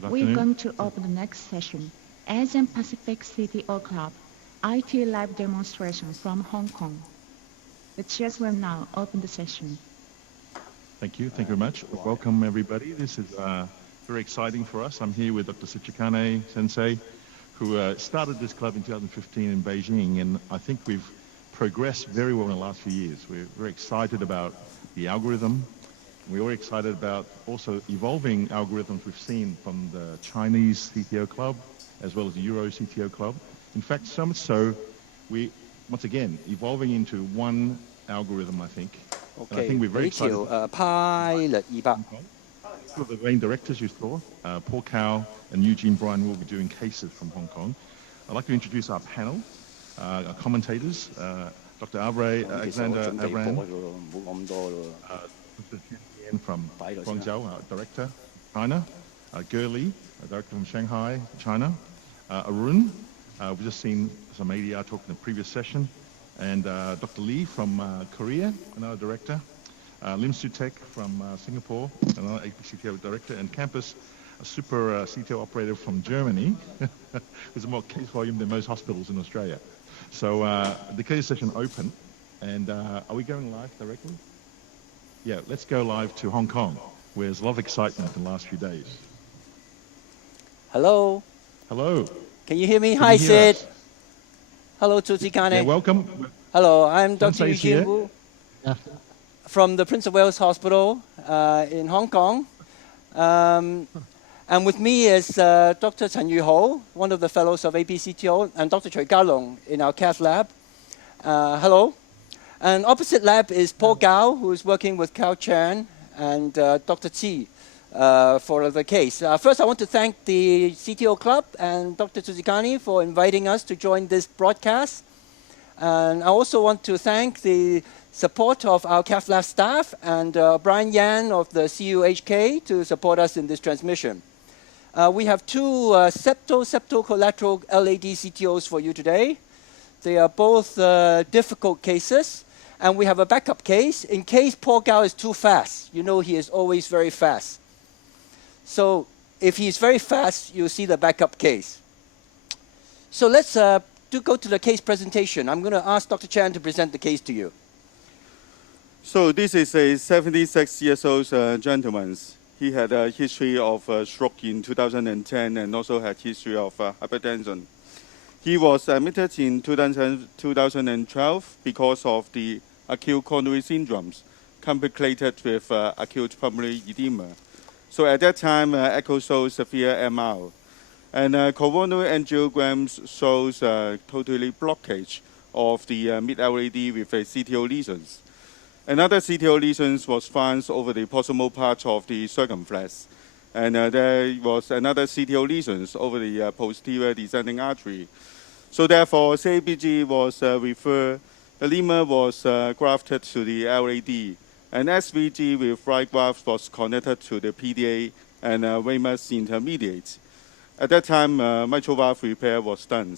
Good We're afternoon. going to open the next session, Asian Pacific CTO Club, IT Live Demonstration from Hong Kong. The chairs will now open the session. Thank you. Thank you very much. Welcome, everybody. This is very exciting for us. I'm here with Dr. Tsuchikane Sensei, who started this club in 2015 in Beijing, and I think we've progressed very well in the last few years. We're very excited about the algorithm. We're very excited about also evolving algorithms we've seen from the Chinese CTO club as well as the Euro CTO club. In fact, so much so, we, once again, evolving into one algorithm, I think. And I think we're very excited. Pilot 200 Two of the main directors you saw, Paul Cow and Eugene Bryan, will be doing cases from Hong Kong. I'd like to introduce our panel, our commentators, Dr. Alexander Avran, Dr. Tian from Guangzhou, our director, China, Li, a director from Shanghai, China, Arun, we've just seen some ADR talk in the previous session, and Dr. Lee from Korea, another director, Lim Sutek from Singapore, another CTO director, and Campus, a super CTO operator from Germany. There's more case volume than most hospitals in Australia. So the case session open, and are we going live directly? Yeah, let's go live to Hong Kong, where there's a lot of excitement in the last few days. Hello. Hello. Can you hear me? Can Hi, you hear us? Sid. Hello, Tsuchikane. Yeah, welcome. Hello, I'm Dr. Sensei's Eugene here. Wu from the Prince of Wales Hospital in Hong Kong. And with me is Dr. Chen Yuho, one of the fellows of APCTO, and Dr. Chui Ga-long in our cath lab. Hello. And opposite lab is Paul Gao, who is working with Cao Chan and Dr. Qi for the case. First, I want to thank the CTO Club and Dr. Tsuchikane for inviting us to join this broadcast. And I also want to thank the support of our cath lab staff and Brian Yan of the CUHK to support us in this transmission. We have two septo-collateral LAD CTOs for you today. They are both difficult cases. And we have a backup case in case Paul Gao is too fast. You know he is always very fast. So if he's very fast, you'll see the backup case. So let's go to the case presentation. I'm going to ask Dr. Chan to present the case to you. So this is a 76 years old gentleman. He had a history of stroke in 2010 and also had history of hypertension. He was admitted in 2012 because of the acute coronary syndromes complicated with acute pulmonary edema. So at that time, echo shows severe MR. And coronary angiograms shows totally blockage of the mid-LAD with a CTO lesions. Another CTO lesions was found over the proximal part of the circumflex. And there was another CTO lesions over the posterior descending artery. So therefore, CABG was referred, the lemur was grafted to the LAD, and SVG with right graft was connected to the PDA and Weymouth intermediate. At that time, mitral valve repair was done.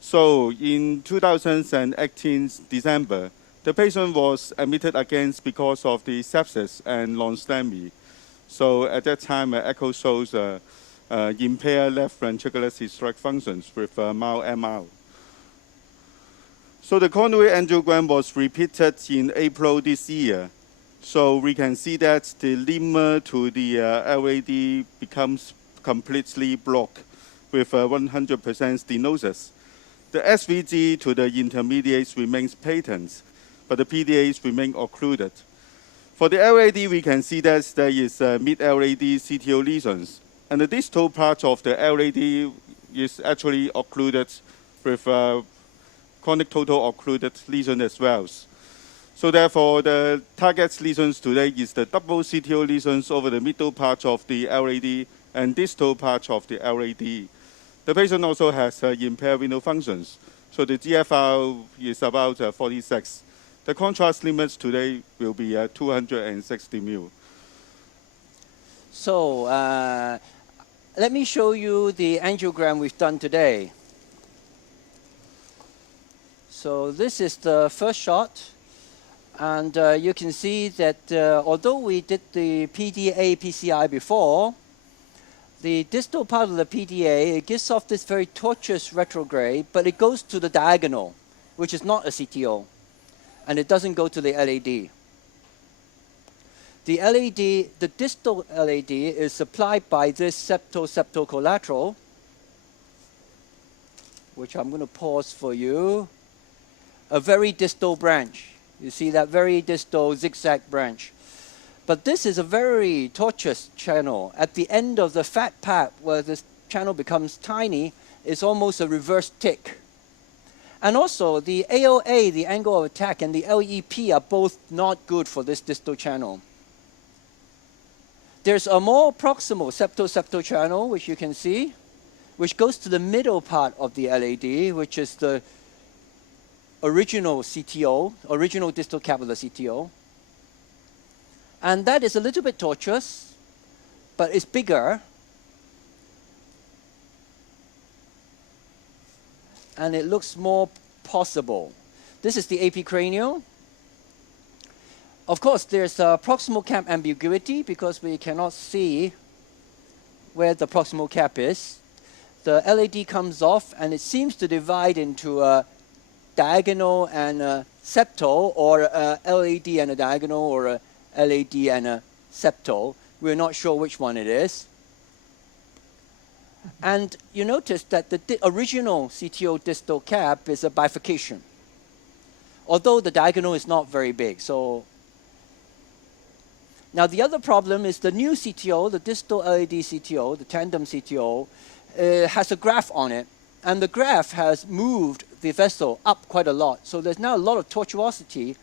So in 2018 December, the patient was admitted again because of the sepsis and long-STEMI. So at that time, echo shows impaired left ventricular systolic functions with mild MR. So the coronary angiogram was repeated in April this year. So we can see that the lemur to the LAD becomes completely blocked with 100% stenosis. The SVG to the intermediates remains patent, but the PDAs remain occluded. For the LAD, we can see that there is mid-LAD CTO lesions. And the distal part of the LAD is actually occluded with chronic total occluded lesion as well. So therefore, the target lesions today is the double CTO lesions over the middle part of the LAD and distal part of the LAD. The patient also has impaired renal functions. So the GFR is about 46. The contrast limits today will be 260 mil. So let me show you the angiogram we've done today. So this is the first shot. And you can see that although we did the PDA PCI before, the distal part of the PDA, it gives off this very tortuous retrograde, but it goes to the diagonal, which is not a CTO, and it doesn't go to the LAD. The LAD, the distal LAD, is supplied by this septo-septocollateral, which I'm going to pause for you, a very distal branch. You see that very distal zigzag branch. But this is a very tortuous channel. At the end of the fat part, where this channel becomes tiny, is almost a reverse tick. And also, the AOA, the angle of attack, and the LEP are both not good for this distal channel. There's a more proximal septo-septo channel, which you can see, which goes to the middle part of the LAD, which is the original CTO, original distal cap of the CTO. And that is a little bit tortuous, but it's bigger. And it looks more possible. This is the AP cranial. Of course, there's a proximal cap ambiguity because we cannot see where the proximal cap is. The LAD comes off, and it seems to divide into a diagonal and a septal, or a LAD and a diagonal, or a LAD and a septal. We're not sure which one it is. And you notice that the original CTO distal cap is a bifurcation, although the diagonal is not very big. So now the other problem is the new CTO, the distal LAD CTO, the tandem CTO, has a graph on it, and the graph has moved the vessel up quite a lot. So there's now a lot of tortuosity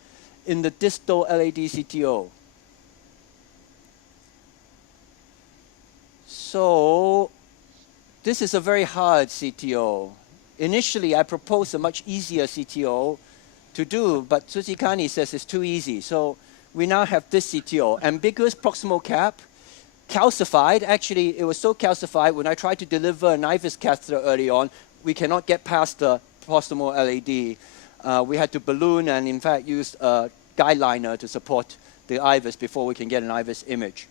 in the distal LAD CTO. So this is a very hard CTO. Initially, I proposed a much easier CTO to do, but Tsuchikani says it's too easy. So we now have this CTO, ambiguous proximal cap, calcified. Actually, it was so calcified, when I tried to deliver an IVUS catheter early on, we cannot get past the proximal LAD. We had to balloon and, in fact, use a guide liner to support the IVUS before we can get an IVUS image.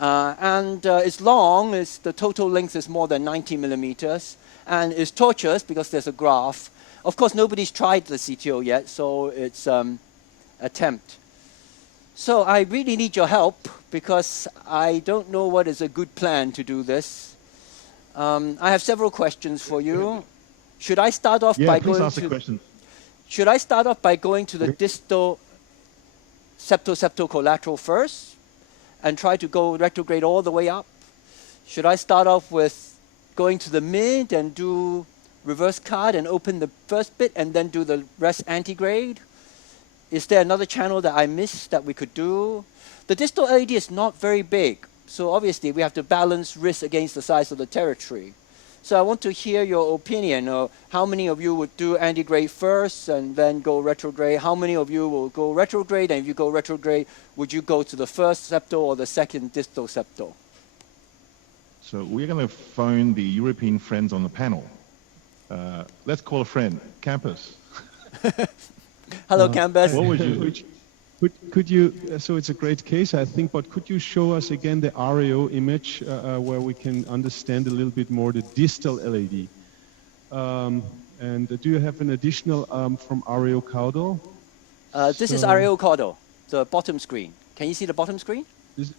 It's long. The total length is more than 90 millimeters. And it's tortuous because there's a graph. Of course, nobody's tried the CTO yet, so it's an attempt. So I really need your help because I don't know what is a good plan to do this. I have several questions for you. Should I start off by going to... Should I start off by going to the distal septo-septocollateral first and try to go retrograde all the way up? Should I start off with going to the mid and do reverse card and open the first bit and then do the rest antigrade? Is there another channel that I missed that we could do? The distal LAD is not very big, so obviously we have to balance risk against the size of the territory. So I want to hear your opinion of how many of you would do antigrade first and then go retrograde. How many of you will go retrograde, and if you go retrograde, would you go to the first septal or the second distal septal? So we're going to phone the European friends on the panel. Let's call a friend, Campus. Hello, Campus. What would you... Could you, so it's a great case, I think, but could you show us again the RAO image where we can understand a little bit more the distal LAD? And do you have an additional from RAO caudal? This is RAO caudal, the bottom screen. Can you see the bottom screen? This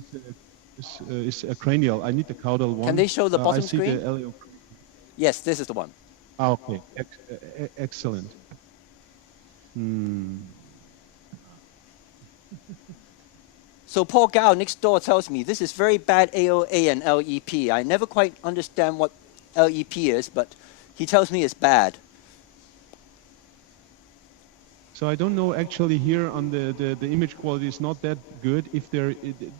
is a cranial. I need the caudal one. Can they show the bottom screen? The LAO. Yes, this is the one. Ah, okay, excellent. So Paul Gao next door tells me this is very bad AOA and LEP. I never quite understand what LEP is, but he tells me it's bad. So I don't know actually here on the image quality is not that good. If there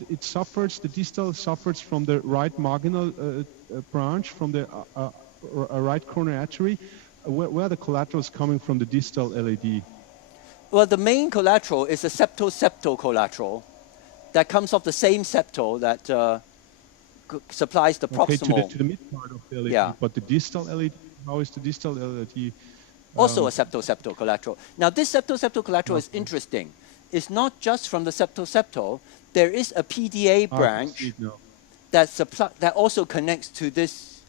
it suffers, the distal suffers from the right marginal branch, from the right coronary artery. Where are the collaterals coming from the distal LAD? Well, the main collateral is a septo-septo collateral that comes off the same septal that supplies the proximal. Okay, to the mid part of the LAD. Yeah. But the distal LAD, how is the distal LAD? Also a septo-septo collateral. Now, this septo-septo collateral is interesting. It's not just from the septo-septo. There is a PDA branch that also connects to this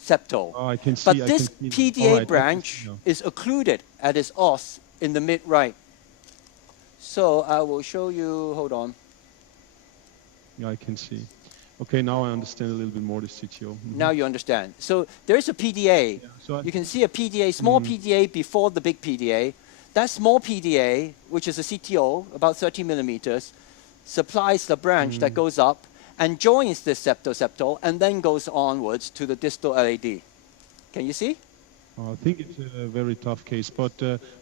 septal. Oh, I can see. But I this can see. PDA All right, I can branch see now. is occluded at its os in the mid right. So I will show you, hold on. Yeah, I can see. Okay, now I understand a little bit more the CTO. Now you understand. So there is a PDA. Yeah, so You can see a PDA, small PDA before the big PDA. That small PDA, which is a CTO, about 30 millimeters, supplies the branch that goes up and joins the septal and then goes onwards to the distal LAD. Can you see? I think it's a very tough case, but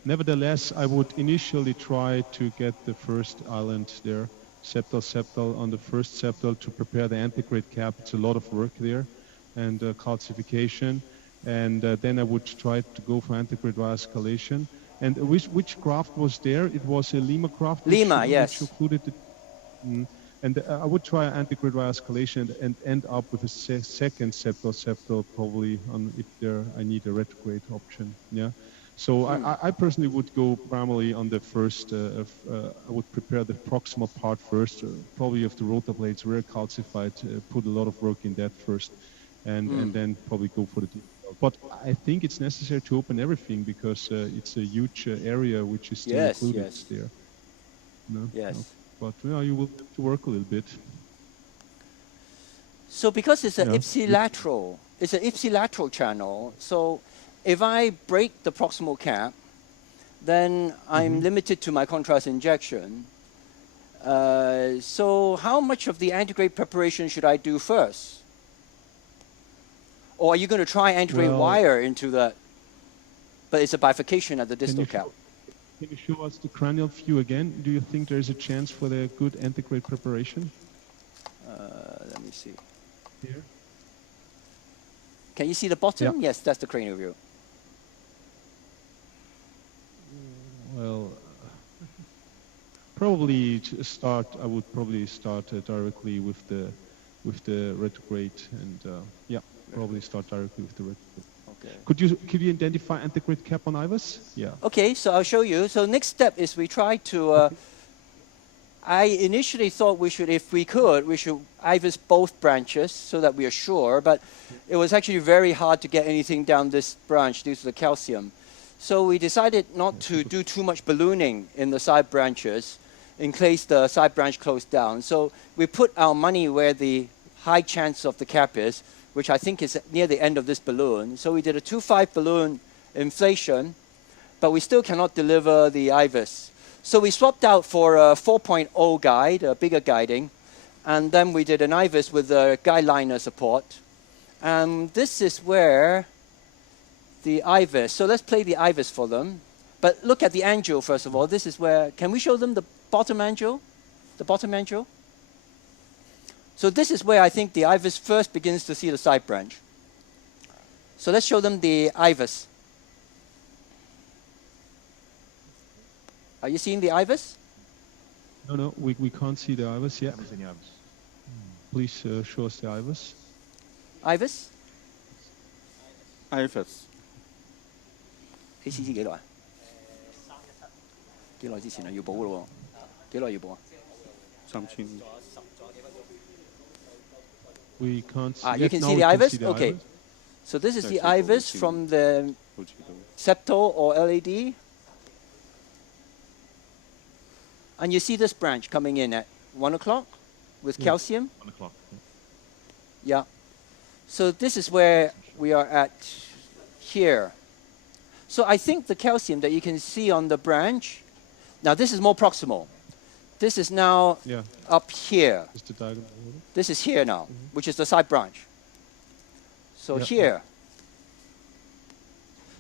nevertheless, I would initially try to get the first island there, septal on the first septal to prepare the antigrade cap. It's a lot of work there, and calcification, and then I would try to go for antigrade via escalation. And which graft was there? It was a Lima graft. Lima, yes. Which included and I would try antigrade via escalation and end up with a second septal probably if I need a retrograde option. Yeah. So I personally would go primarily on the first. I would prepare the proximal part first. Probably if the rotor blades were calcified, put a lot of work in that first, and then probably go for the detail. But I think it's necessary to open everything because it's a huge area which is still included there. No? Yes. No. But you will have to work a little bit. So because it's an ipsilateral, channel. So if I break the proximal cap, then I'm limited to my contrast injection. So how much of the antigrade preparation should I do first? Or are you going to try antigrade wire into that? But it's a bifurcation at the distal cap. Can you show us the cranial view again? Do you think there's a chance for the good antigrade preparation? Let me see. Here? Can you see the bottom? Yeah. Yes, that's the cranial view. Well, probably I would probably start directly with the retrograde, and probably start directly with the retrograde. Okay. Could you identify antigrade cap on IVUS? Yeah. Okay, so I'll show you. So next step is we try to. I initially thought if we should IVUS both branches so that we are sure, but it was actually very hard to get anything down this branch due to the calcium. So we decided not to do too much ballooning in the side branches in case the side branch closed down. So we put our money where the high chance of the cap is, which I think is near the end of this balloon. So we did a 2.5 balloon inflation, but we still cannot deliver the IVUS. So we swapped out for a 4.0 guide, a bigger guiding, and then we did an IVUS with a guide liner support. And this is where the IVUS, so let's play the IVUS for them. But look at the angle first of all. This is where, can we show them the bottom angle? The bottom angle? So this is where I think the IVUS first begins to see the side branch. So let's show them the IVUS. Are you seeing the IVUS? No, we can't see the IVUS yet. Please show us the IVUS. IVUS? IFS. ACC 幾耐啊？幾耐之前啊？要補咯喎？幾耐要補啊？3000。We can't see. You can see the IVUS? Okay. So this is the IVUS from the septal or LAD. And you see this branch coming in at 1 o'clock with calcium? 1 o'clock. Yeah. So this is where we are at here. So I think the calcium that you can see on the branch, now this is more proximal. This is now up here. This is here now, which is the side branch. So here.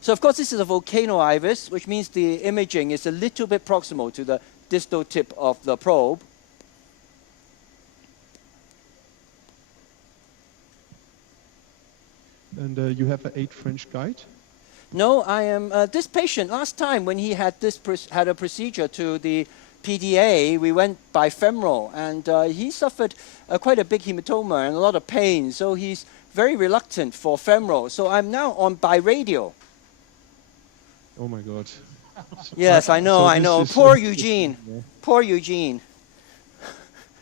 So of course this is a volcano IVUS, which means the imaging is a little bit proximal to the distal tip of the probe. And you have an 8 French guide? No, I am. This patient, last time when he had had a procedure to the PDA, we went by femoral, and he suffered quite a big hematoma and a lot of pain, so he's very reluctant for femoral. So I'm now on biradial. Oh my God. Yes, I know, I know. Poor Eugene. Poor Eugene.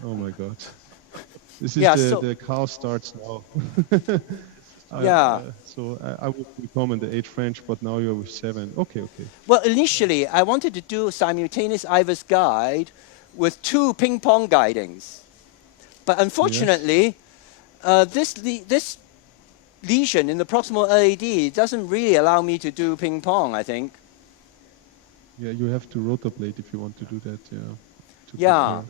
Oh my God. This is Yeah, the car starts now. Yeah. So I would recommend the 8 French, but now you're with 7. Okay. Well, initially, I wanted to do simultaneous Iris guide with 2 ping pong guidings. But unfortunately, this lesion in the proximal LED doesn't really allow me to do ping pong, I think. Yeah, you have to rotoplate if you want to do that. Yeah.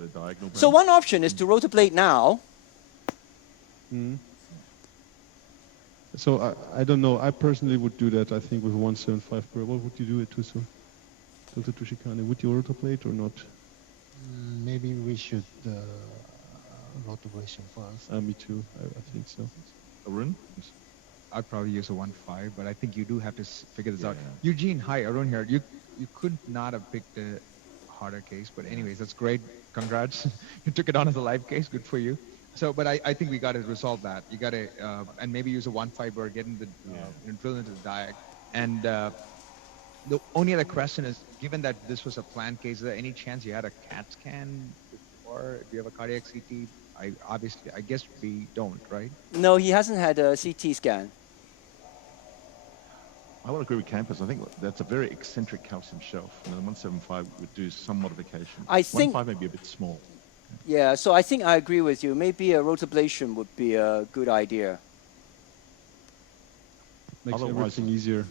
So one option is to rotoplate now. Mm. So I don't know. I personally would do that. I think with 175 per. What would you do it to, so? Dr. Tushikane, would you rotoplate or not? Maybe we should rotation first. Me too. I think so. Arun? I'd probably use a 1.5, but I think you do have to figure this out. Eugene, hi, Arun here. You could not have picked a harder case, but anyways, that's great. Congrats. You took it on as a live case. Good for you. So, but I think we got to resolve that. You got to, and maybe use a 1.5 or get in the, drill into the diag. And the only other question is, given that this was a planned case, is there any chance you had a CAT scan before? Do you have a cardiac CT? I guess we don't, right? No, he hasn't had a CT scan. I would agree with Campus. I think that's a very eccentric calcium shelf. And the 175 would do some modification. I think 1.5 may be a bit small. Yeah, so I think I agree with you. Maybe a rotablation would be a good idea. Makes Otherwise, everything easier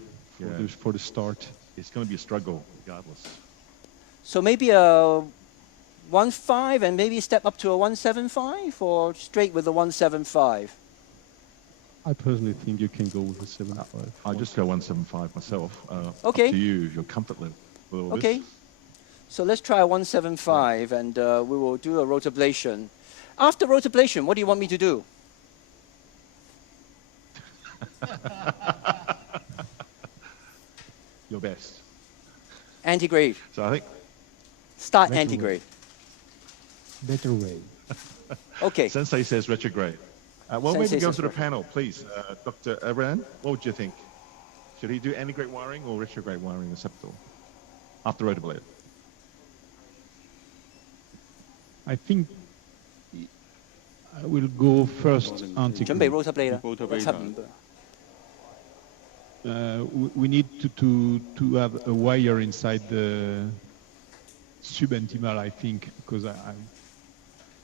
for the start. It's going to be a struggle regardless. So maybe a 1.5 and maybe step up to a 1.75 or straight with a 1.75? I personally think you can go with a 7.5. I'll just go 175 myself. Okay. Up to you, your comfort level. With all Okay. This. So let's try a 1.75 and we will do a rotablation. After rotablation, what do you want me to do? Your best. Antigrade. So I think Start antigrade. Better way. Okay. Sensei says retrograde. Well, Sensei maybe go says to the panel, please. Dr. Abraham, what would you think? Should he do antigrade wiring or retrograde wiring the septal after rotablade? I think I will go first antigrade. 準備 rotablade 啦 Rotablade. 1.75 we need to have a wire inside the subintimal, I think, because I'm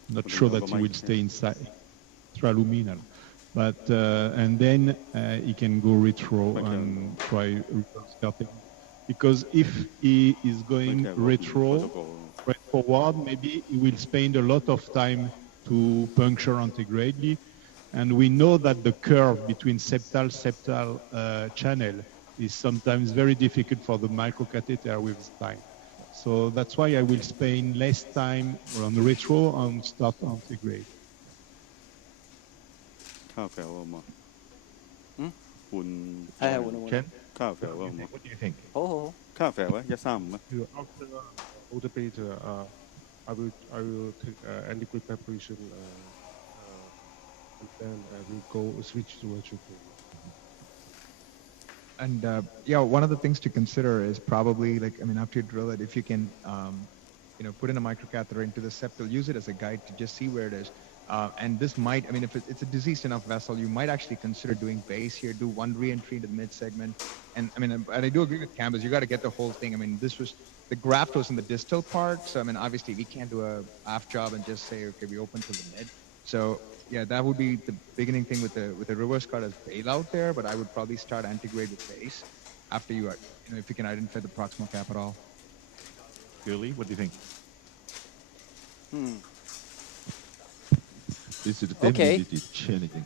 not sure that it will stay inside intraluminal. But and then he can go retro and try reverse carting. Because if he is going retro, right forward, maybe he will spend a lot of time to puncture antegradely. And we know that the curve between septal channel is sometimes very difficult for the microcatheter with time. So that's why I will spend less time on retro and start antegrade. 卡啡好嘛？換 Ken, 卡啡好嘛？ what do you think? 好好好。咖啡啊，135啊。 After rotablator, I will take liquid preparation and then I will go switch to retrograde. And yeah, one of the things to consider is probably, like, I mean, after you drill it, if you can, put in a microcatheter into the septal, use it as a guide to just see where it is. And this might, I mean, if it's a diseased enough vessel, you might actually consider doing base here, do one re-entry into the mid segment. And I mean, and I do agree with Campbell, you got to get the whole thing. I mean, the graft was in the distal part. So, I mean, obviously we can't do a half job and just say, okay, we open to the mid. So yeah, that would be the beginning thing with the reverse card as bailout there, but I would probably start antegrade with base after you are, if you can identify the proximal cap at all. Gurley, what do you think? This is Okay. definitely challenging.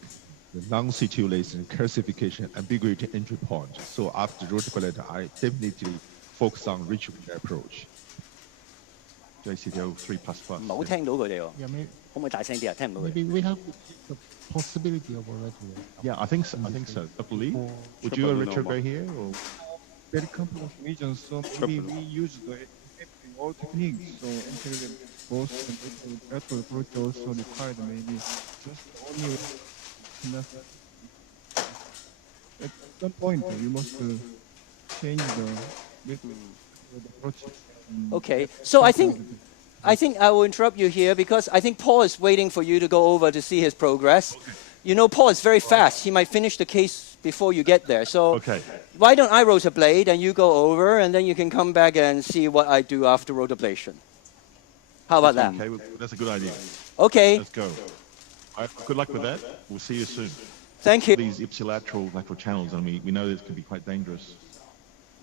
The non-CTO lesion calcification ambiguity entry point. So after rotablate, I definitely focus on retrograde approach. JCTO 3++. 唔係好聽到佢哋喎， Yeah, maybe, 可唔可以大聲啲啊？聽唔到佢。 maybe we have the possibility of a retrograde. Yeah, I think so. Dr. Lee, would you do a retrograde here? Or? Very complex regions, so maybe we use in all techniques. So integrate both and lateral approach also required maybe just only enough. At some point you must change the approach. Okay, so I think I think I will interrupt you here because I think Paul is waiting for you to go over to see his progress. Okay. You know, Paul is very fast. He might finish the case before you get there. So Okay. why don't I rotoblade and you go over, and then you can come back and see what I do after rotablation. How about that? Okay, well, that's a good idea. Okay. Let's go. Good luck with that. We'll see you soon. Thank you. These ipsilateral lateral channels, and we know this can be quite dangerous.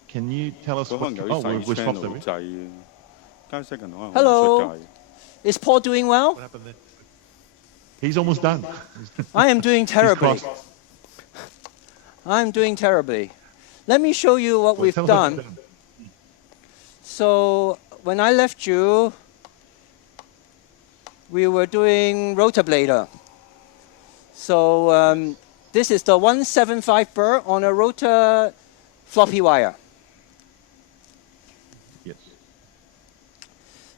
Can you tell us 佢可 what... 能有 Oh, 啲 we're 細 stopped channel there. 掣，加息人可能 Hello. 出界。 Is Paul doing well? What happened there? He's almost done. I am doing He's terribly. crossed. I'm doing terribly. Let me show you what Well, we've tell us what done. you've done. So when I left you, we were doing rotablader. So this is the 175 burr on a rotor floppy wire. Yes.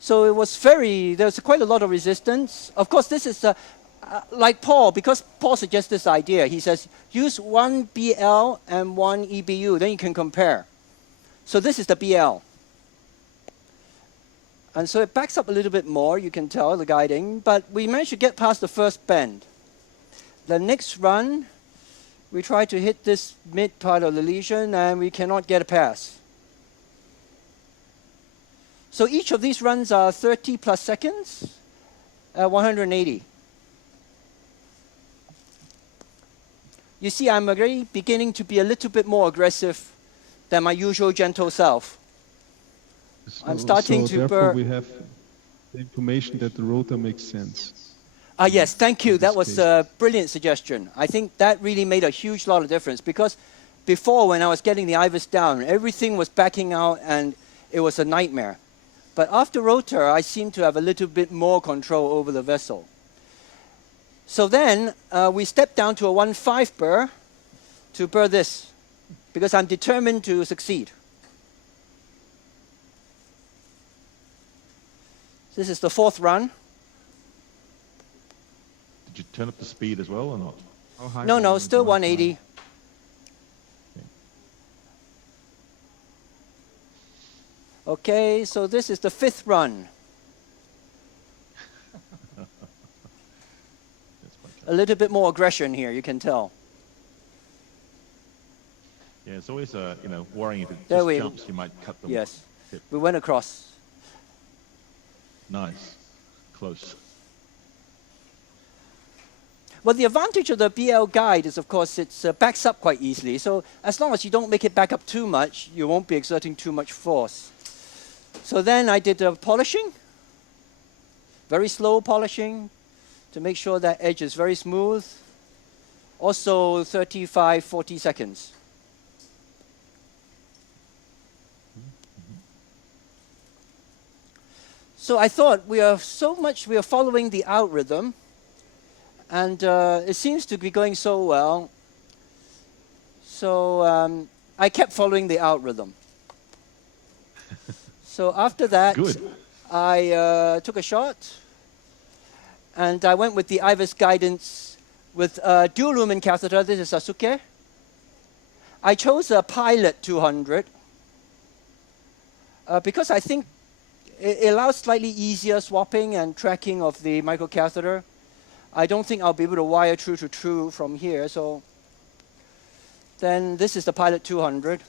So it was there's quite a lot of resistance. Of course, this is like Paul, because Paul suggests this idea. He says, use one BL and one EBU, then you can compare. So this is the BL. And so it backs up a little bit more, you can tell, the guiding, but we managed to get past the first bend. The next run, we try to hit this mid part of the lesion, and we cannot get a pass. So each of these runs are 30 plus seconds at 180. You see, I'm already beginning to be a little bit more aggressive than my usual gentle self. I'm starting to therefore burn. we have the information that the rotor makes sense. Yes, thank you. In That this was case. a brilliant suggestion. I think that really made a huge lot of difference because before, when I was getting the IVUS down, everything was backing out and it was a nightmare. But after rotor, I seem to have a little bit more control over the vessel. So then we stepped down to a 1.5 burr to burr this because I'm determined to succeed. This is the fourth run. Did you turn up the speed as well or not? How high No, were no, you still going to 180. Okay, so this is the fifth run. A little bit more aggression here, you can tell. Yeah, it's always worrying if it There just we- jumps, you might cut them. Yes, Tip. we went across. Nice. Close. Well, the advantage of the BL guide is, of course, it backs up quite easily. So as long as you don't make it back up too much, you won't be exerting too much force. So then I did polishing, very slow polishing to make sure that edge is very smooth. Also 35, 40 seconds. So I thought we are following the algorithm, and it seems to be going so well. So I kept following the algorithm. So after that, Good. I took a shot, and I went with the IVUS guidance with dual lumen catheter. This is Sasuke. I chose a Pilot 200 because I think it allows slightly easier swapping and tracking of the microcatheter. I don't think I'll be able to wire true to true from here, so then this is the Pilot 200.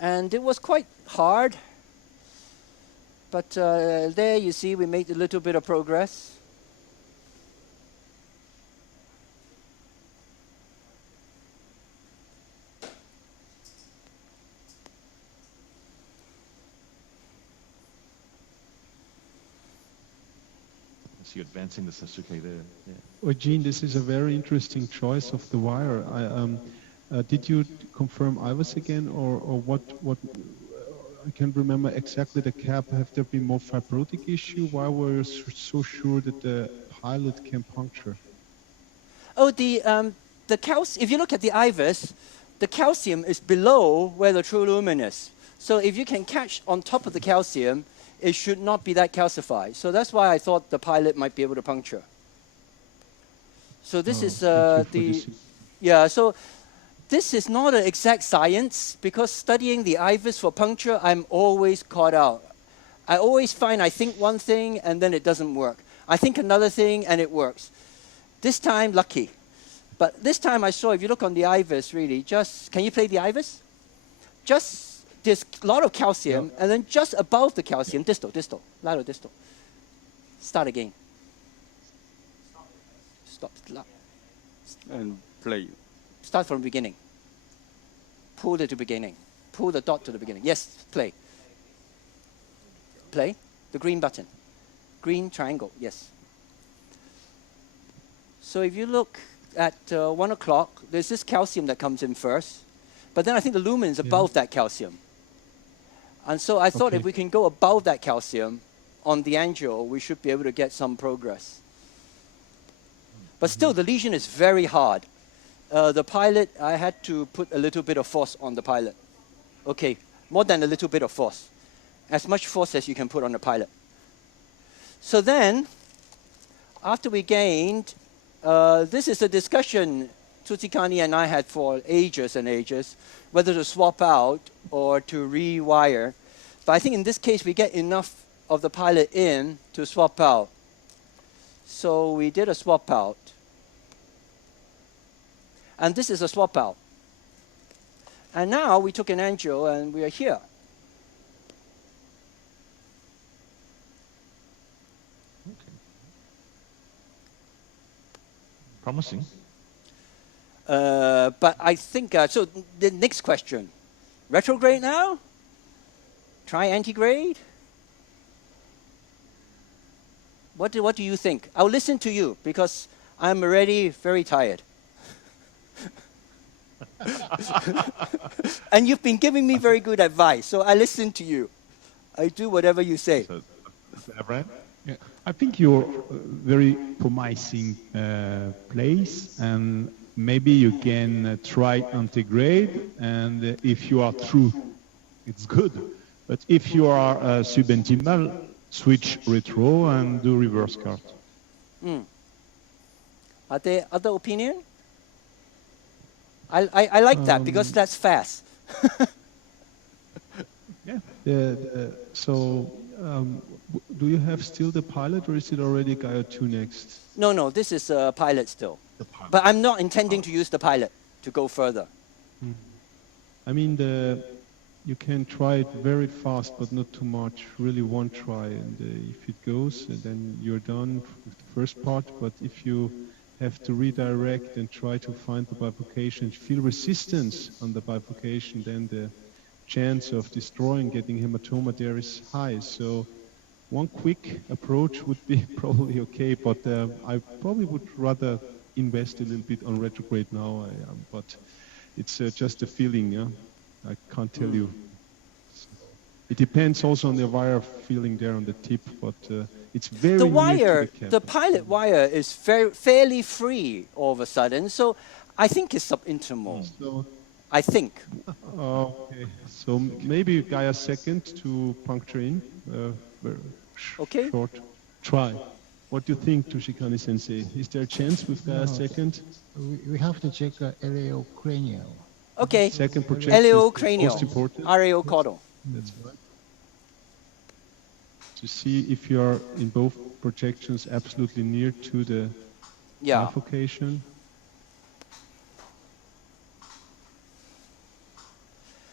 And it was quite hard, but there you see we made a little bit of progress. So you're advancing the Sasuke there. Yeah. Oh, Gene, this is a very interesting choice of the wire. Did you confirm IVUS again, or what? I can't remember exactly the cap. Have there been more fibrotic issue? Why were you so sure that the Pilot can puncture? Oh, the calcium. If you look at the IVUS, the calcium is below where the true lumen is. So if you can catch on top of the calcium, it should not be that calcified. So that's why I thought the Pilot might be able to puncture. So this is thank you for this. yeah. So this is not an exact science because studying the IVUS for puncture, I'm always caught out. I always find I think one thing and then it doesn't work. I think another thing and it works. This time, lucky. But this time I saw, if you look on the IVUS, really, just, can you play the IVUS? Just, there's a lot of calcium, and then just above the calcium, distal, lateral distal. Start again. Stop. And play. Start from the beginning. Pull it to the beginning. Pull the dot to the beginning. Yes, play. Play. The green button. Green triangle, yes. So if you look at 1 o'clock, there's this calcium that comes in first. But then I think the lumen is above that calcium. And so I thought if we can go above that calcium on the angio, we should be able to get some progress. But still, the lesion is very hard. The pilot, I had to put a little bit of force on the pilot. Okay, more than a little bit of force. As much force as you can put on the pilot. So then, after we gained, this is a discussion Tsuchikani and I had for ages and ages, whether to swap out or to rewire. But I think in this case, we get enough of the pilot in to swap out. So we did a swap out. And this is a swap out. And now we took an angio and we are here. Promising. But I think, so the next question. Retrograde now? Try antigrade? What do you think? I'll listen to you because I'm already very tired. And you've been giving me very good advice, so I listen to you. I do whatever you say. So, Abraham? Yeah, I think you're very promising place, and maybe you can try antegrade, and if you are true, it's good. But if you are subintimal, switch retro and do reverse cart. Are there other opinion? I like that because that's fast. Yeah. So. Do you have still the pilot, or is it already Gaia 2 next? No, this is a pilot still. But I'm not intending to use the pilot to go further. I mean, you can try it very fast, but not too much. Really one try, and if it goes, then you're done with the first part. But if you have to redirect and try to find the bifurcation, feel resistance on the bifurcation, then the chance of destroying, getting hematoma there is high. So one quick approach would be probably okay, but I probably would rather invest a little bit on retrograde now. But it's just a feeling, yeah? I can't tell you. It depends also on the wire feeling there on the tip, but it's very the near wire, to the pilot wire is fairly free all of a sudden, so I think it's subintimal. So, I think. Okay, so maybe Gaia second to puncture in. Okay. Short try. What do you think, Toshikani Sensei? Is there a chance with Gaia second? We have to check LAO cranial. Okay. Second projection. LAO is cranial. most important. RAO caudal. That's right. To see if you are in both projections absolutely near to the bifurcation.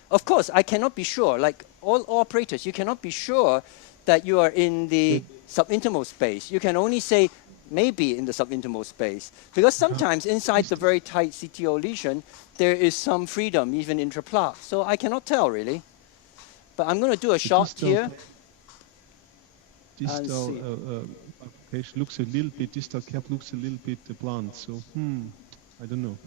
Of course, I cannot be sure. Like all operators, you cannot be sure that you are in the subintimal space. You can only say maybe in the subintimal space. Because sometimes inside the very tight CTO lesion, there is some freedom, even intraplaque. So I cannot tell, really. But I'm going to do a shot here. Distal bifurcation looks a little bit, distal cap looks a little bit blunt. So, I don't know.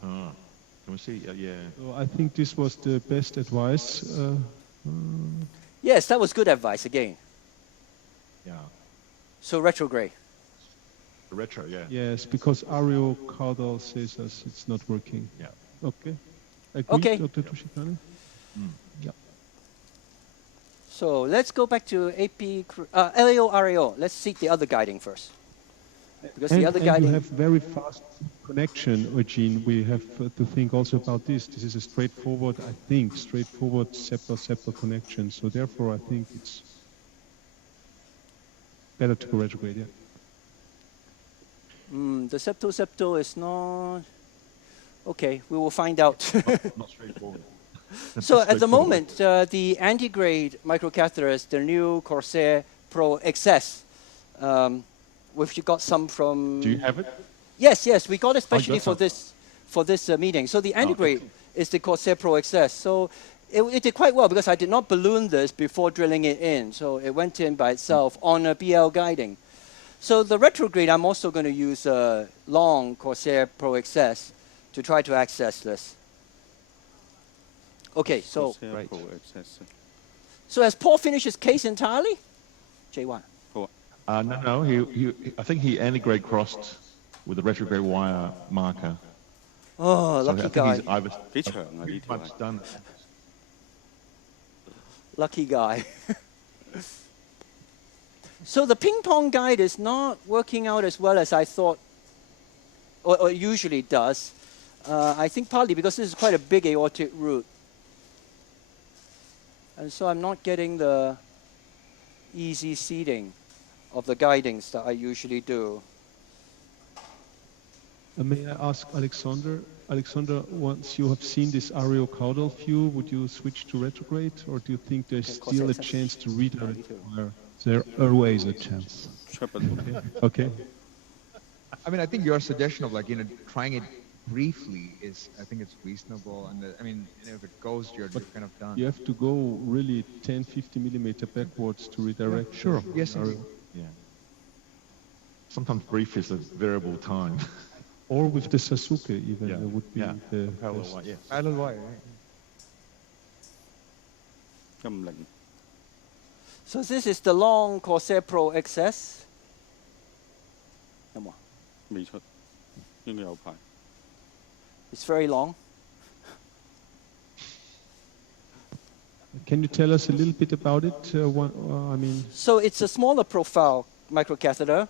Can we see? Yeah. So I think this was the best advice. Yes, that was good advice again. Yeah. So retrograde. The retro, yeah. Yes, because Ario Caudal says us it's not working. Yeah. Okay. Agree, Okay. Dr. Toshikani? Mm. Yeah. So let's go back to LAO, RAO. Let's see the other guiding first. Because the other and guiding... you have very fast connection, Eugene. We have to think also about this. This is a straightforward, I think, straightforward septal connection. So therefore, I think it's better to go retrograde, yeah. The septal is not... Okay, we will find out. Not straightforward. So at the moment, the antegrade microcatheter is the new Corsair Pro XS. We've got some from... Do you have it? Yes, yes, we got it especially got for this meeting. So the antegrade is the Corsair Pro XS. So it did quite well because I did not balloon this before drilling it in. So it went in by itself on a BL guiding. So the retrograde, I'm also going to use a long Corsair Pro XS to try to access this. Okay, so... Right. So has Paul finished his case entirely? J1. No. I think he antegrade crossed with the retrograde wire marker. Oh, So lucky I think guy. he's either pretty much done. Lucky guy. So the ping pong guide is not working out as well as I thought, or usually does. I think partly because this is quite a big aortic root. And so I'm not getting the easy seeding of the guidings that I usually do. May I ask Alexander? Alexander, once you have seen this areocaudal view, would you switch to retrograde, or do you think there's still a chance to redirect? There always a chance. Okay. I mean, I think your suggestion of trying it briefly is, I think it's reasonable. And I mean, if it goes, you're kind of done. You have to go really 10, 50 millimeter backwards to redirect. Yeah, sure. Yes. Yeah. Sometimes brief is a variable time. Or with the Sasuke even, it would be the parallel best. wire, yes. Parallel wire, right? So this is the long Corsair Pro XS. It's very long. Can you tell us a little bit about it? So it's a smaller profile microcatheter.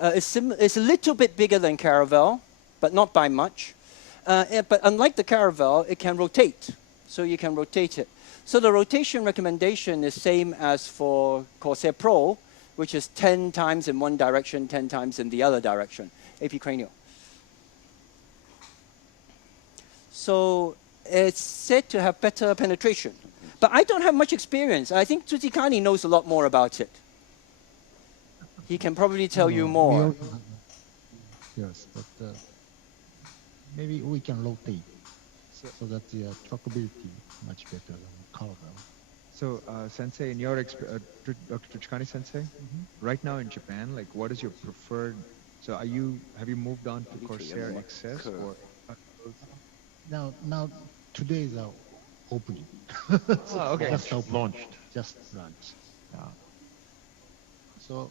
It's a little bit bigger than Caravel, but not by much. But unlike the Caravel, it can rotate. So you can rotate it. So the rotation recommendation is same as for Corsair Pro, which is 10 times in one direction, 10 times in the other direction, epicranial. So it's said to have better penetration. But I don't have much experience. I think Tsuchikani knows a lot more about it. He can probably tell you more. Yes, but maybe we can rotate so that the trackability much better than Caravel. So, Sensei, in your experience, Dr. Tsuchikani Sensei, right now in Japan, what is your preferred? So, have you moved on to Corsair XS or? Now, today is opening. Okay. Just launched. Just launched. So,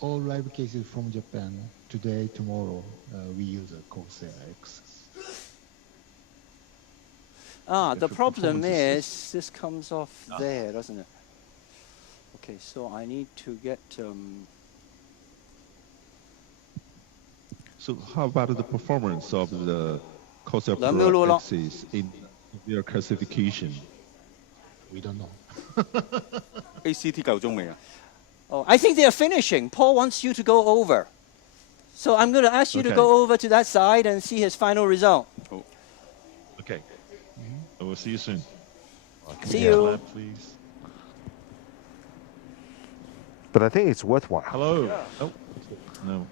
all live cases from Japan today, tomorrow, we use a Corsair XS. The problem is this comes off there, doesn't it? Okay, so I need to get... So how about the performance of the Corsair Pro axis in your classification? We don't know. ACT 夠鐘未啊？ Oh, I think they are finishing. Paul wants you to go over. So I'm going to ask you to go over to that side and see his final result.好。 Okay. So we'll see you soon. See you. Lab, please. But I think it's worthwhile. Hello. Oh, no.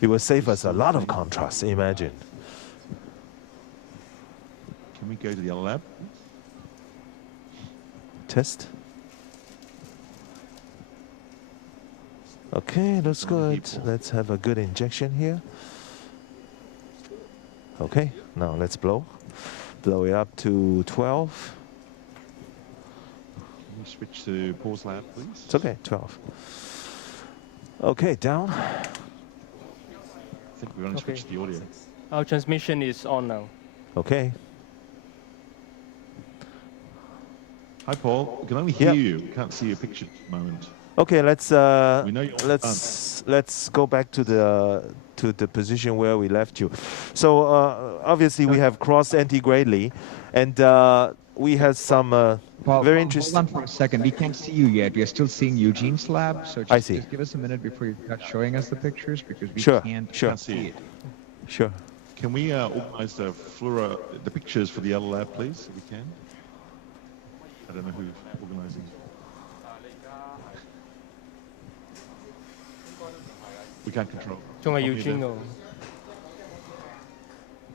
It will save us a lot of contrast, imagine. Can we go to the other lab? Test. Okay, looks good. Let's have a good injection here. Okay, now let's blow. Blow it up to 12. Can we switch to Paul's lab, please? It's okay, 12. Okay, down. I think we're going to switch the audio. Our transmission is on now. Okay. Hi, Paul. We can only hear you. We can't see your picture at the moment. Okay, let's We know you're let's go back to the position where we left you. So obviously we have crossed anti-gradely, and we had some Paul, very Paul, interesting. hold on for a second. We can't see you yet. We are still seeing Eugene's lab. So I see. Just give us a minute before you start showing us the pictures because we Sure, can't sure. see it. Sure. Can we organize the pictures for the other lab, please, if we can? I don't know who's organizing. We can't control. 仲係 Eugene 喎。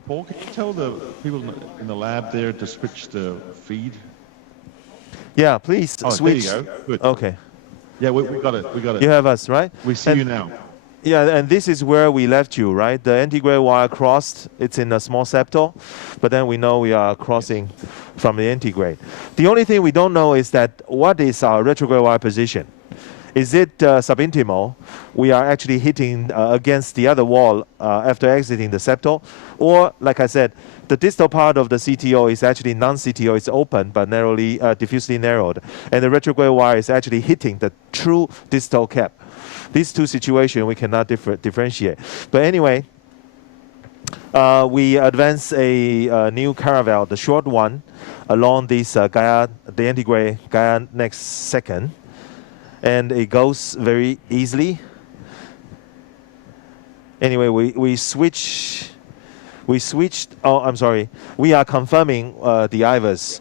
Paul, can you tell the people in the lab there to switch the feed? Yeah, please Oh, switch. there you go. Good. Okay. Yeah, we got it. We got it. You have us, right? We see you now. Yeah, and this is where we left you, right? The anti-gray wire crossed. It's in a small septal, but then we know we are crossing from the anti-gray. The only thing we don't know is that what is our retrograde wire position? Is it subintimal? We are actually hitting against the other wall after exiting the septal, or like I said, the distal part of the CTO is actually non-CTO. It's open but narrowly, diffusely narrowed, and the retrograde wire is actually hitting the true distal cap. These two situations we cannot differentiate. But anyway, we advance a new caravel, the short one, along this Gaia, the anti-gray Gaia next second. And it goes very easily. Anyway, we switched. Oh, I'm sorry. We are confirming the IVUS.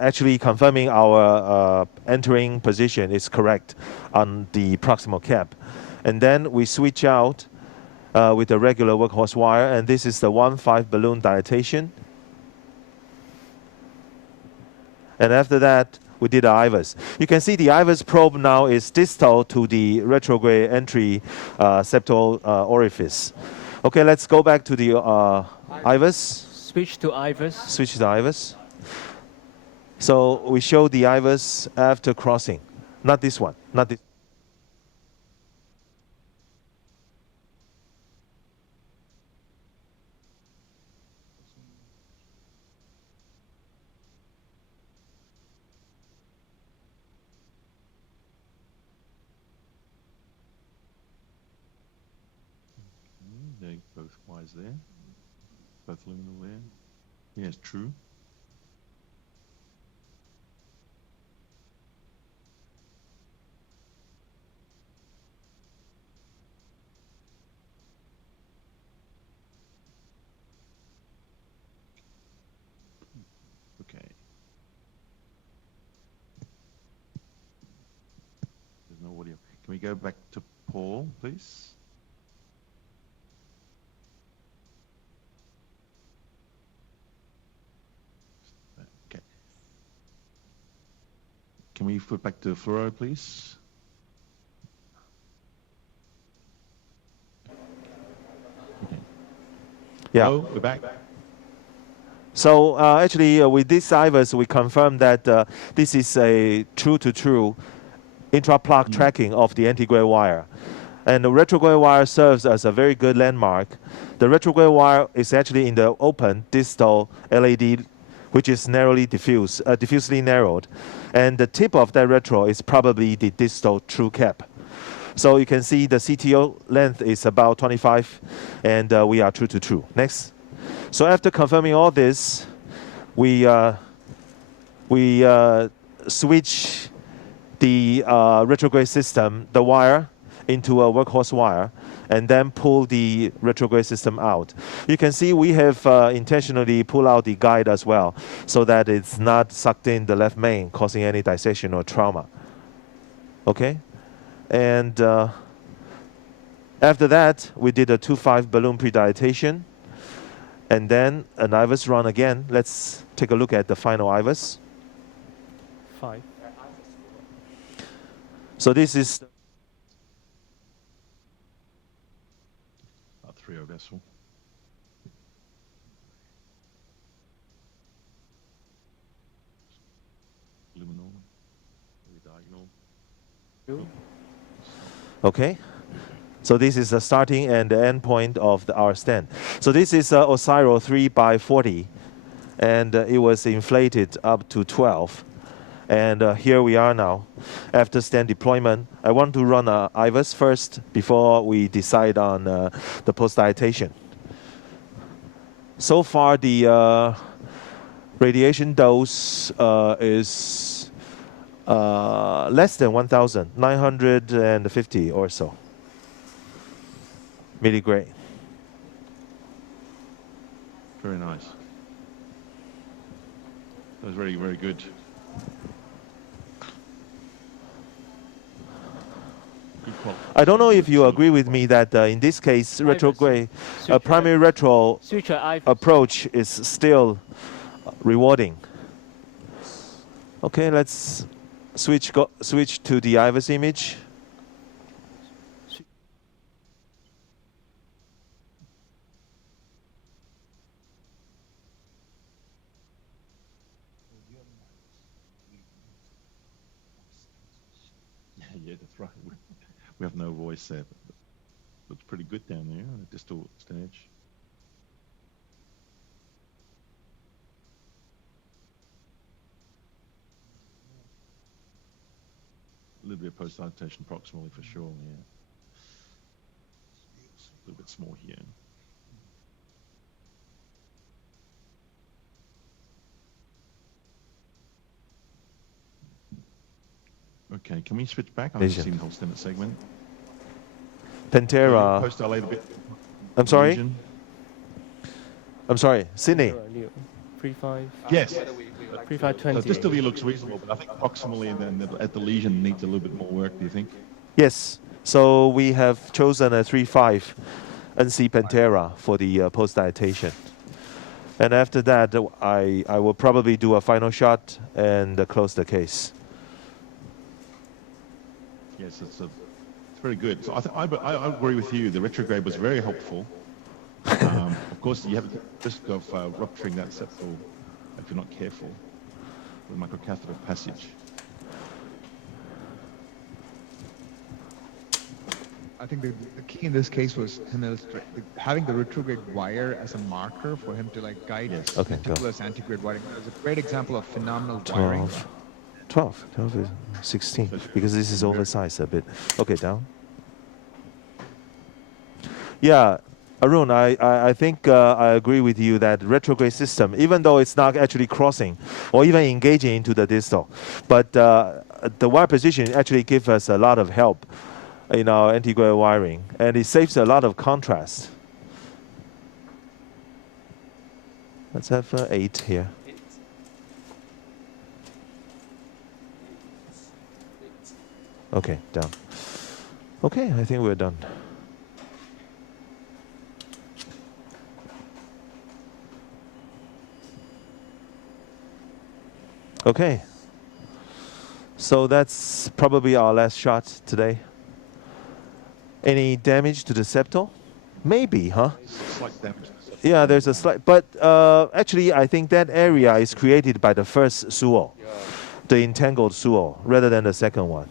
Actually, confirming our entering position is correct on the proximal cap, and then we switch out with the regular workhorse wire, and this is the 1.5 balloon dilatation. And after that, we did the IVUS. You can see the IVUS probe now is distal to the retrograde entry septal orifice. Okay, let's go back to the IVUS. Switch to IVUS. Switch to IVUS. So we show the IVUS after crossing. Not this one. Not this. Both wires there, both luminal there. Yes, true. Okay. There's no audio. Can we go back to Paul, please? Can we flip back to fluoro, please? Okay. Yeah. Hello, we're back. So actually, with this IVUS, we confirm that this is a true-to-true intra-plug tracking of the anti-gray wire. And the retrograde wire serves as a very good landmark. The retrograde wire is actually in the open distal LAD, which is narrowly diffusely narrowed. And the tip of that retro is probably the distal true cap. So you can see the CTO length is about 25, and we are true to true. Next. So after confirming all this, we switch the retrograde system, the wire, into a workhorse wire, and then pull the retrograde system out. You can see we have intentionally pulled out the guide as well, so that it's not sucked in the left main, causing any dissection or trauma. Okay? And after that, we did a 2.5 balloon pre-dilatation, and then an IVUS run again. Let's take a look at the final IVUS. 5. So this is 3O vessel. Luminal, diagonal. okay. So this is the starting and the end point of our stand. So this is Osiro 3x40, and it was inflated up to 12. And here we are now. After stand deployment, I want to run IVUS first before we decide on the post-dilatation. So far, the radiation dose is less than 1,000, 950 or so milligray. Very nice. That was very, very good. I don't know if you agree with me that in this case, retrograde primary retro approach is still rewarding. Okay, let's switch to the IVUS image. Yeah, that's right. We have no voice there, but looks pretty good down there on the distal stage. A little bit of post-dilatation proximally for sure, yeah. A little bit small here. Okay, can we switch back? I've seen the whole stomach segment. Pantera. Post-dilate a bit. I'm sorry? Lesion. I'm sorry, Sydney. 3.5. Yes. 3.520. So distally looks reasonable, but I think proximally and then at the lesion needs a little bit more work, do you think? Yes. So we have chosen a 3.5 NC Pantera for the post-dilatation. And after that, I will probably do a final shot and close the case. Yes, it's very good. So I agree with you. The retrograde was very helpful. Of course, you have the risk of rupturing that septal if you're not careful with microcatheter passage. I think the key in this case was him having the retrograde wire as a marker for him to like guide his meticulous antegrade wiring. It was a great example of phenomenal wiring. 12 is 16 because this is oversized a bit. Okay, down. Yeah, Arun, I think I agree with you that retrograde system, even though it's not actually crossing or even engaging into the distal, but the wire position actually gives us a lot of help in our antegrade wiring, and it saves a lot of contrast. Let's have 8 here. Okay, down. Okay, I think we're done. Okay. So that's probably our last shot today. Any damage to the septal? Maybe, huh? Slight damage. Yeah, there's a slight, but actually I think that area is created by the first suo, the entangled suo, rather than the second one.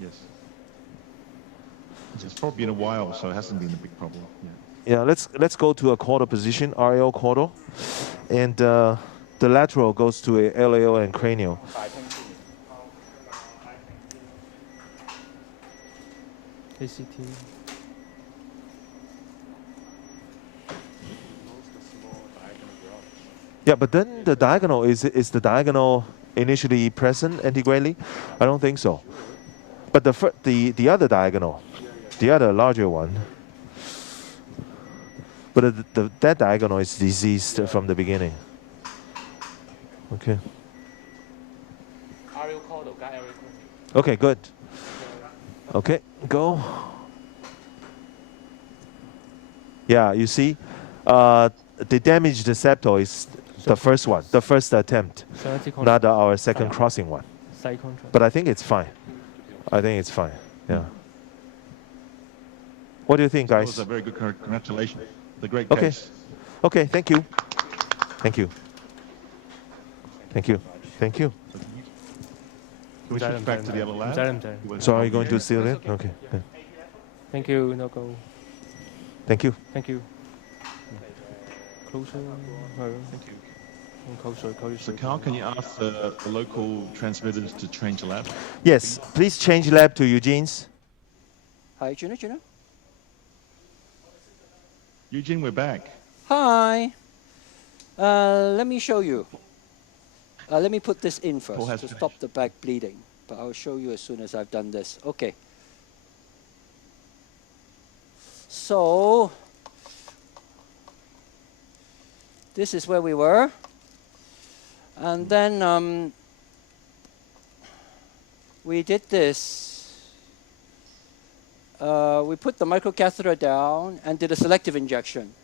Yes. It's probably been a while, so it hasn't been a big problem. Yeah, let's go to a quarter position, RAO quarter, and the lateral goes to a LAO and cranial. JCTO. Yeah, but then the diagonal, is the diagonal initially present antegrally? I don't think so. But the other diagonal, the other larger one, but that diagonal is diseased from the beginning. Okay. Okay, good. Okay, go. Yeah, you see, the damaged septal is the first one, the first attempt, not our second crossing one. But I think it's fine. I think it's fine. Yeah. What do you think, guys? That was a very good congratulations. The great Okay. case. Okay, thank you. Thank you. Thank you. Thank you. Can we switch back to the other lab? So are you going to seal it? Okay. Yeah. Thank you, Nogo. Thank you. Thank you. Closer. Thank you. So Carl, can you ask the local transmitters to change the lab? Yes, please change lab to Eugene's. Hi, Gina. Eugene, we're back. Hi. Let me show you. Let me put this in first to stop the back bleeding. But I'll show you as soon as I've done this. Okay. So, this is where we were. And then we did this. We put the microcatheter down and did a selective injection.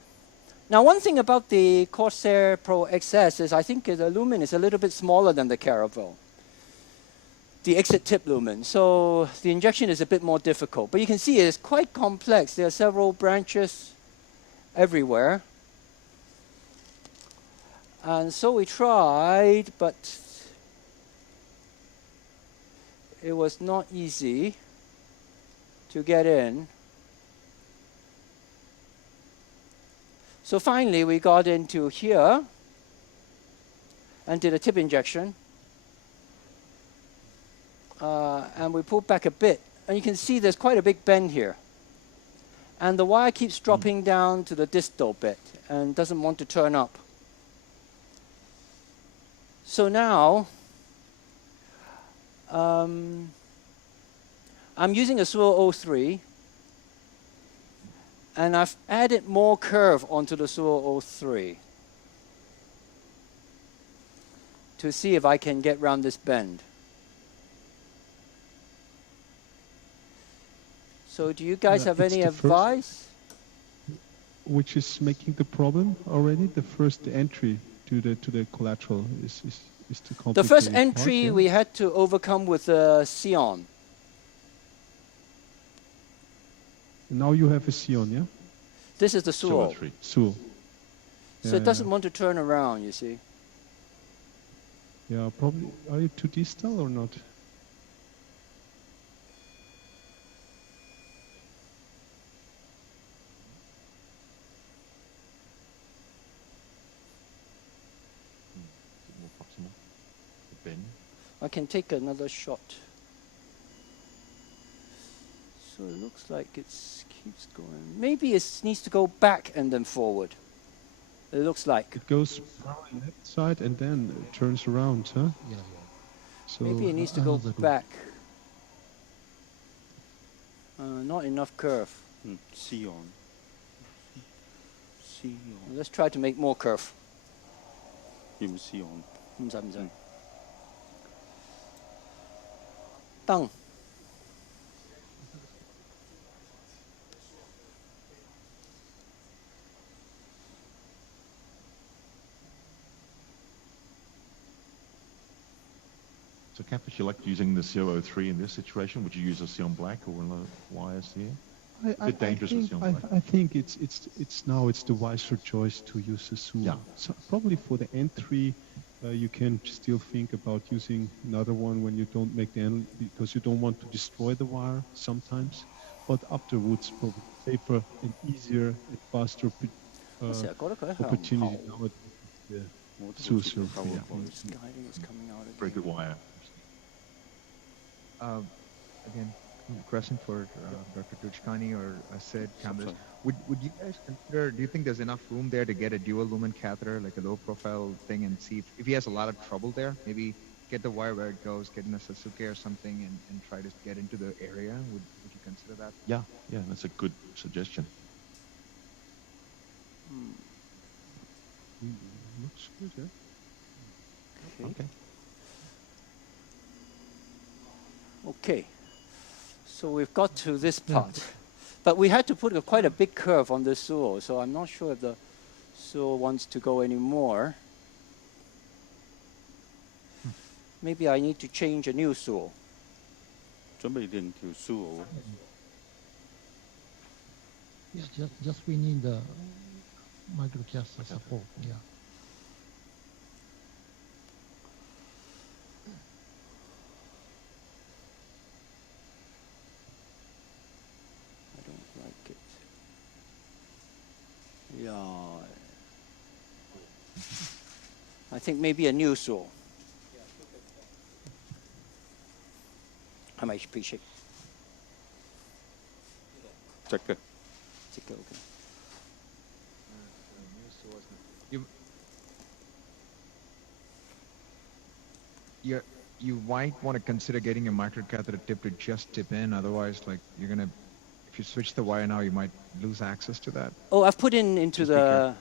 Now, one thing about the Corsair Pro XS is I think the lumen is a little bit smaller than the Caravelle, the exit tip lumen. So the injection is a bit more difficult. But you can see it's quite complex. There are several branches everywhere. And so we tried, but it was not easy to get in. So finally, we got into here and did a tip injection. And we pulled back a bit. And you can see there's quite a big bend here. And the wire keeps dropping down to the distal bit and doesn't want to turn up. So now, I'm using a Suo 03. And I've added more curve onto the Suo 03 to see if I can get around this bend. So do you guys have any advice? Which is making the problem already? The first entry to the collateral is the complicated The first part, entry yeah? we had to overcome with the Sion. Now you have a Sion, yeah? This is the Suo. Suo. So it doesn't want to turn around, you see. Yeah, probably. Are you too distal or not? More proximal. The bend. I can take another shot. So it looks like it keeps going. Maybe it needs to go back and then forward. It looks like. It goes left side and then it turns around, huh? Yeah. So Maybe it needs to go back. Not enough curve. Sion. Let's try to make more curve. Sion. 唔使。燈。So, Campus, you like using the CO03 in this situation? Would you use a Sion Black or a YSC? A bit dangerous with Sion Black. I think it's the wiser choice to use a Suo. Yeah. So probably for the entry, you can still think about using another one when you don't make the end, because you don't want to destroy the wire sometimes. But afterwards, probably safer and easier and faster opportunity now with the Suo. Very good wire. Again, question for Dr. Tuchkani or Sid Campbell. Would you guys consider, do you think there's enough room there to get a dual lumen catheter, like a low profile thing, and see if he has a lot of trouble there? Maybe get the wire where it goes, get in a Sasuke or something, and try to get into the area? Would you consider that? Yeah, that's a good suggestion. Looks good, yeah? Okay. Okay. So we've got to this part. But we had to put quite a big curve on the Suo, so I'm not sure if the Suo wants to go anymore. Maybe I need to change a new Suo. 準備定條 Suo. Yeah, just we need the microcaster support. Yeah. I don't like it. Yeah. I think maybe a new saw. How much appreciate? 直嘅。直嘅 OK。You might want to consider getting a microcatheter tip to just tip in. Otherwise, like you're gonna, if you switch the wire now, you might lose access to that. Oh, I've put in into the.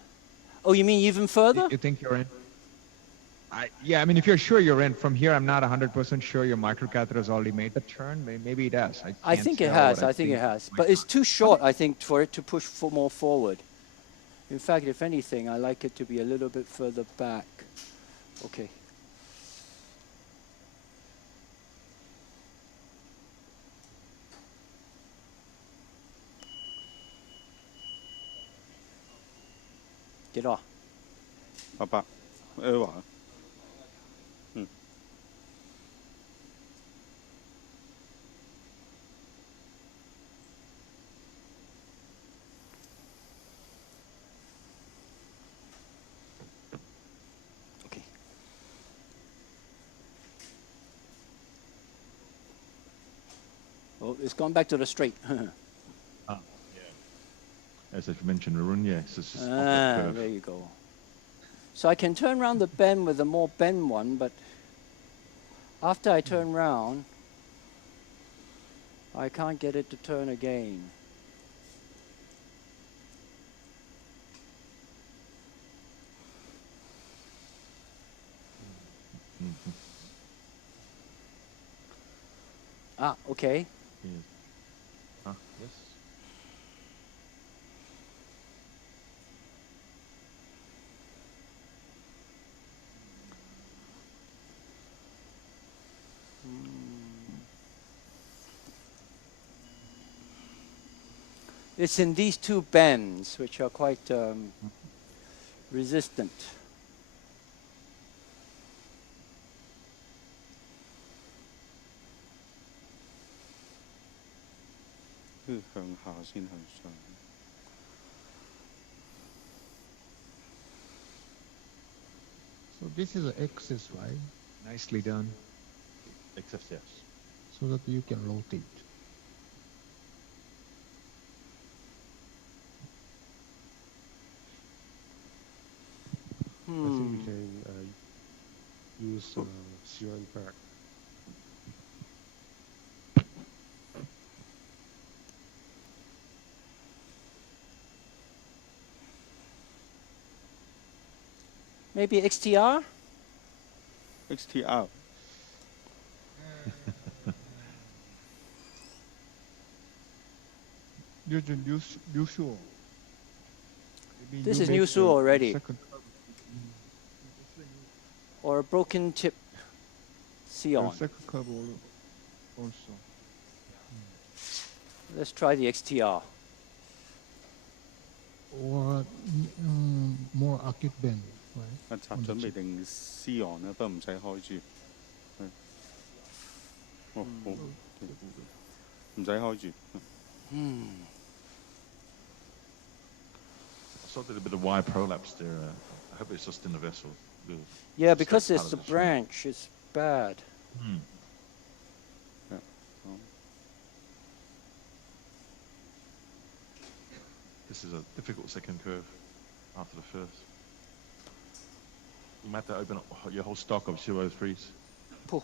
Oh, you mean even further? You think you're in? Yeah, I mean, if you're sure you're in, from here, I'm not 100% sure your microcatheter has already made the turn. Maybe it has. I think it has. I think it has. But it's too short, I think, for it to push more forward. In fact, if anything, I like it to be a little bit further back. Okay. Get off. 800 error。嗯。Okay. Oh, it's gone back to the straight. As I mentioned, Arun, yes, it's just there you go. So I can turn around the bend with a more bend one, but after I turn round, I can't get it to turn again. Ah, okay. Yes. Yes. It's in these two bends, which are quite resistant. So this is an excess, right? Nicely done. Excess, yes. So that you can rotate. I think we can use 0 impact. Maybe XTR? XTR. Use new saw. This is new saw already. Or a broken tip Sion. Second curve also. Let's try the XTR. Or more acute bend, right? 阿插準備定 Sion 啦，不過唔使開住。哦，好，唔使開住。I saw that a bit of wire prolapse there. I hope it's just in the vessel. Yeah, because it's the branch, it's bad. Yeah. This is a difficult second curve after the first. You might have to open up your whole stock of 203s. Pull.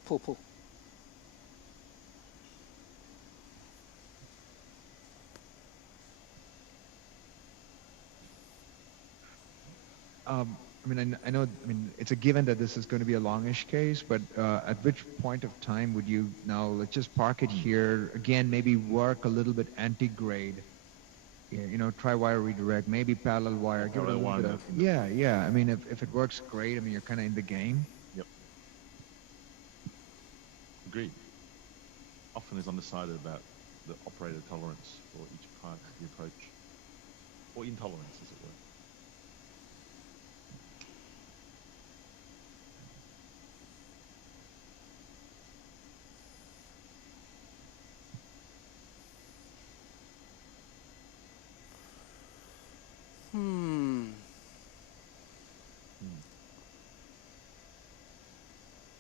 I know, it's a given that this is going to be a longish case, but at which point of time would you now, let's just park it here, again, maybe work a little bit anti-grade, try wire redirect, maybe parallel wire, give it a little bit of, yeah. I mean, if it works great, you're kind of in the game. Yep. Agreed. Often is undecided about the operator tolerance for each part of the approach, or intolerance, as it were.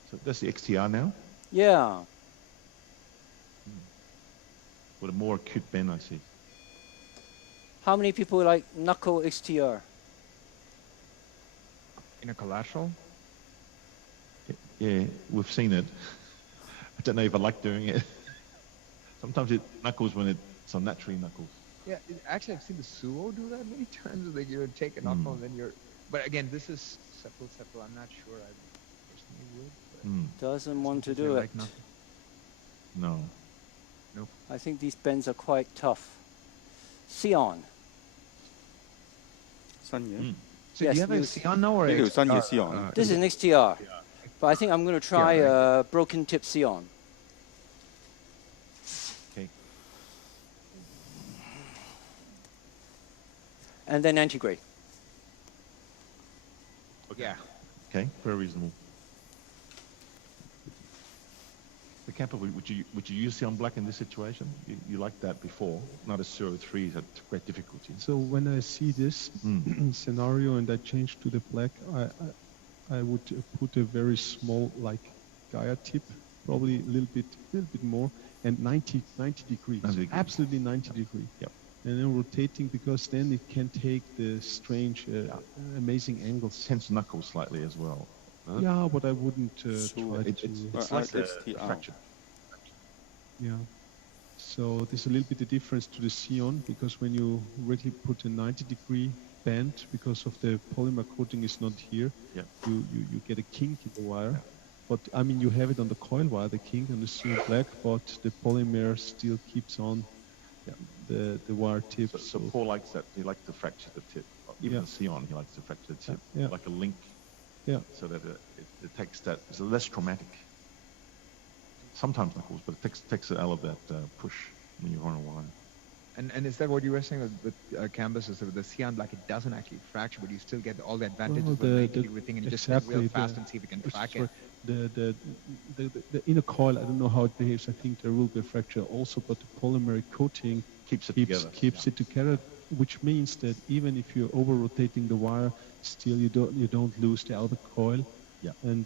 So that's the XTR now? Yeah. With a more acute bend, I see. How many people like knuckle XTR? In a collateral? Yeah, we've seen it. I don't know if I like doing it. Sometimes it knuckles when it's unnaturally knuckles. Yeah, actually, I've seen the sumo do that many times. Like, you take a knuckle and then you're... But again, this is sepal. I'm not sure I personally would. But Doesn't want to do it. No. Nope. I think these bends are quite tough. Sion. So do you have a Sion now or a XTR? This is an XTR. But I think I'm going to try a broken tip Sion. Okay. And then anti-gray. Okay. Yeah. Okay, very reasonable. The camper, would you use Sion black in this situation? You liked that before, not a 0.3 at great difficulty. So when I see this scenario and I change to the black, I would put a very small, like Gaia tip, probably a little bit more, and 90 degrees, absolutely 90 degrees. Yep. And then rotating, because then it can take the strange, amazing angles. Hence knuckles slightly as well. Huh? Yeah, but I wouldn't try to... It's like a fracture. Yeah. So there's a little bit of difference to the Sion, because when you really put a 90-degree bend, because of the polymer coating is not here, you get a kink in the wire. But I mean, you have it on the coil wire, the kink on the Sion black, but the polymer still keeps on the wire tip. So Paul likes that. He likes to fracture the tip. Even the Sion, he likes to fracture the tip, like a link. Yeah. So that it takes that. It's less traumatic. Sometimes knuckles, but it takes it out of that push when you're on a wire. And is that what you were saying with canvas? Is that with the Sion black, it doesn't actually fracture, but you still get all the advantages of the thing, and you just get real fast and see if you can track it. The inner coil, I don't know how it behaves. I think there will be a fracture also, but the polymer coating keeps it together, which means that even if you're over rotating the wire, still you don't lose the outer coil. Yeah. And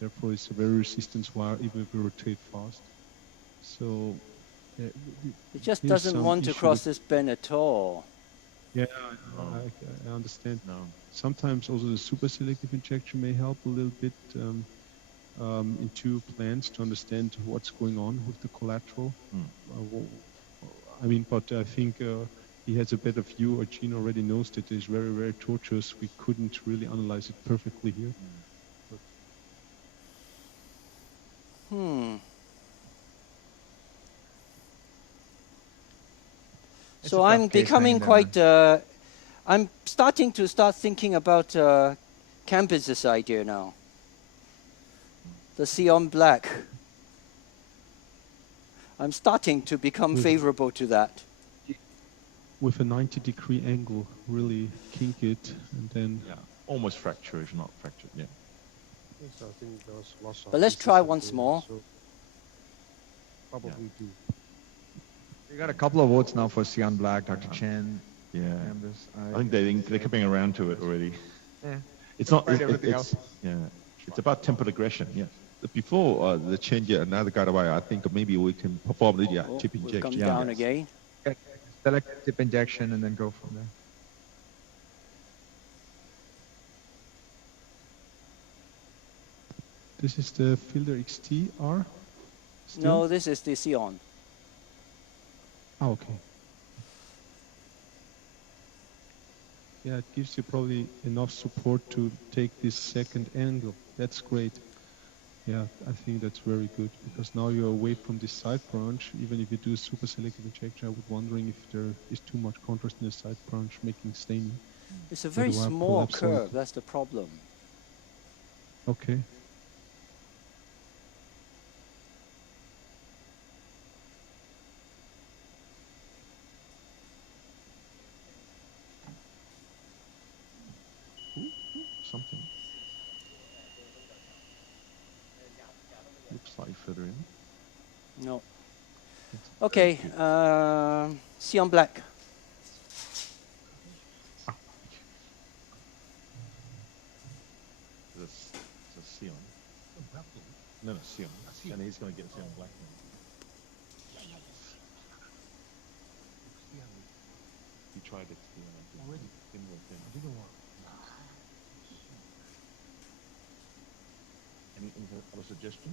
therefore it's a very resistant wire even if you rotate fast. So it just doesn't want to cross this bend at all. Yeah, I understand. No. Sometimes also the super selective injection may help a little bit in two plans to understand what's going on with the collateral. I mean, but I think he has a better view, or Gene already knows that it's very, very tortuous. We couldn't really analyze it perfectly here. So I'm becoming quite, I'm starting to thinking about Campus's idea now. The Sion black. I'm starting to become favorable to that. With a 90-degree angle, really kink it, and then... Yeah, almost fracture, if not fractured, yeah. Yes, I think there's lots of... But let's try once more. So probably do. We got a couple of votes now for Sion Black, Dr. Chen. Yeah. I think they're coming around to it already. Yeah. It's not... It's about tempered aggression, yeah. Before the change another guide wire, I think maybe we can perform the tip injection. Come down again. Select tip injection and then go from there. This is the Filter XTR? No, this is the Sion. Oh, okay. Yeah, it gives you probably enough support to take this second angle. That's great. Yeah, I think that's very good, because now you're away from this side branch. Even if you do a super selective injection, I was wondering if there is too much contrast in the side branch making staining. It's a very small curve, that's the problem. Okay. Something. Looks slightly further in. No. Okay, Sion black. It's a Sion. No, no, Sion. And he's going to get Sion Black now. He tried it. Didn't work then. Any other suggestion?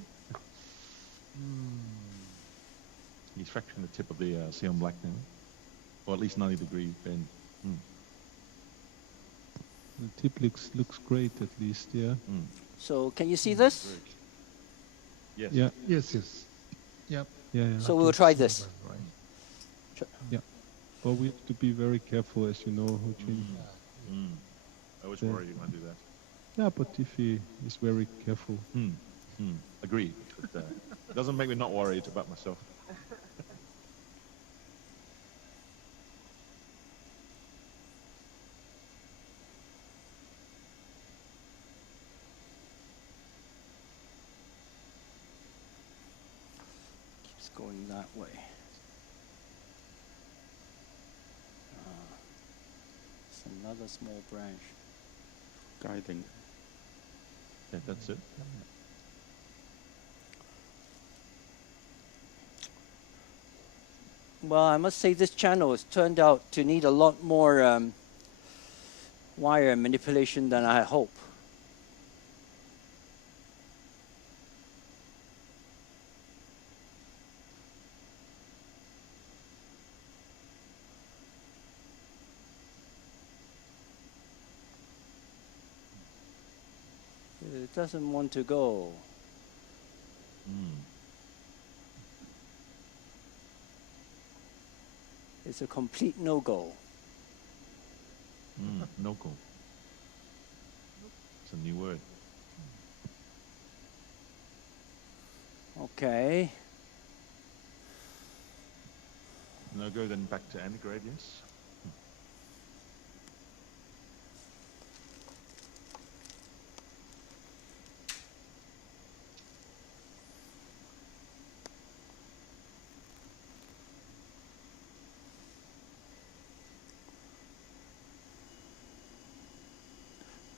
He's fracturing the tip of the Sion Black now. Or at least 90 degree bend. The tip looks great, at least, yeah. So can you see this? Yes. Yeah. Yes. Yep. Yeah. So we will try this. Yeah. But we have to be very careful, as you know, Ho Chin. I was worried you might do that. Yeah, but if he is very careful. Agreed. But, it doesn't make me not worried about myself. Keeps going that way. It's another small branch. Guiding. Yeah, that's it. Well, I must say this channel has turned out to need a lot more wire manipulation than I hope. It doesn't want to go. It's a complete no-go. No-go. It's a new word. Okay. No-go, then back to antigrade, yes?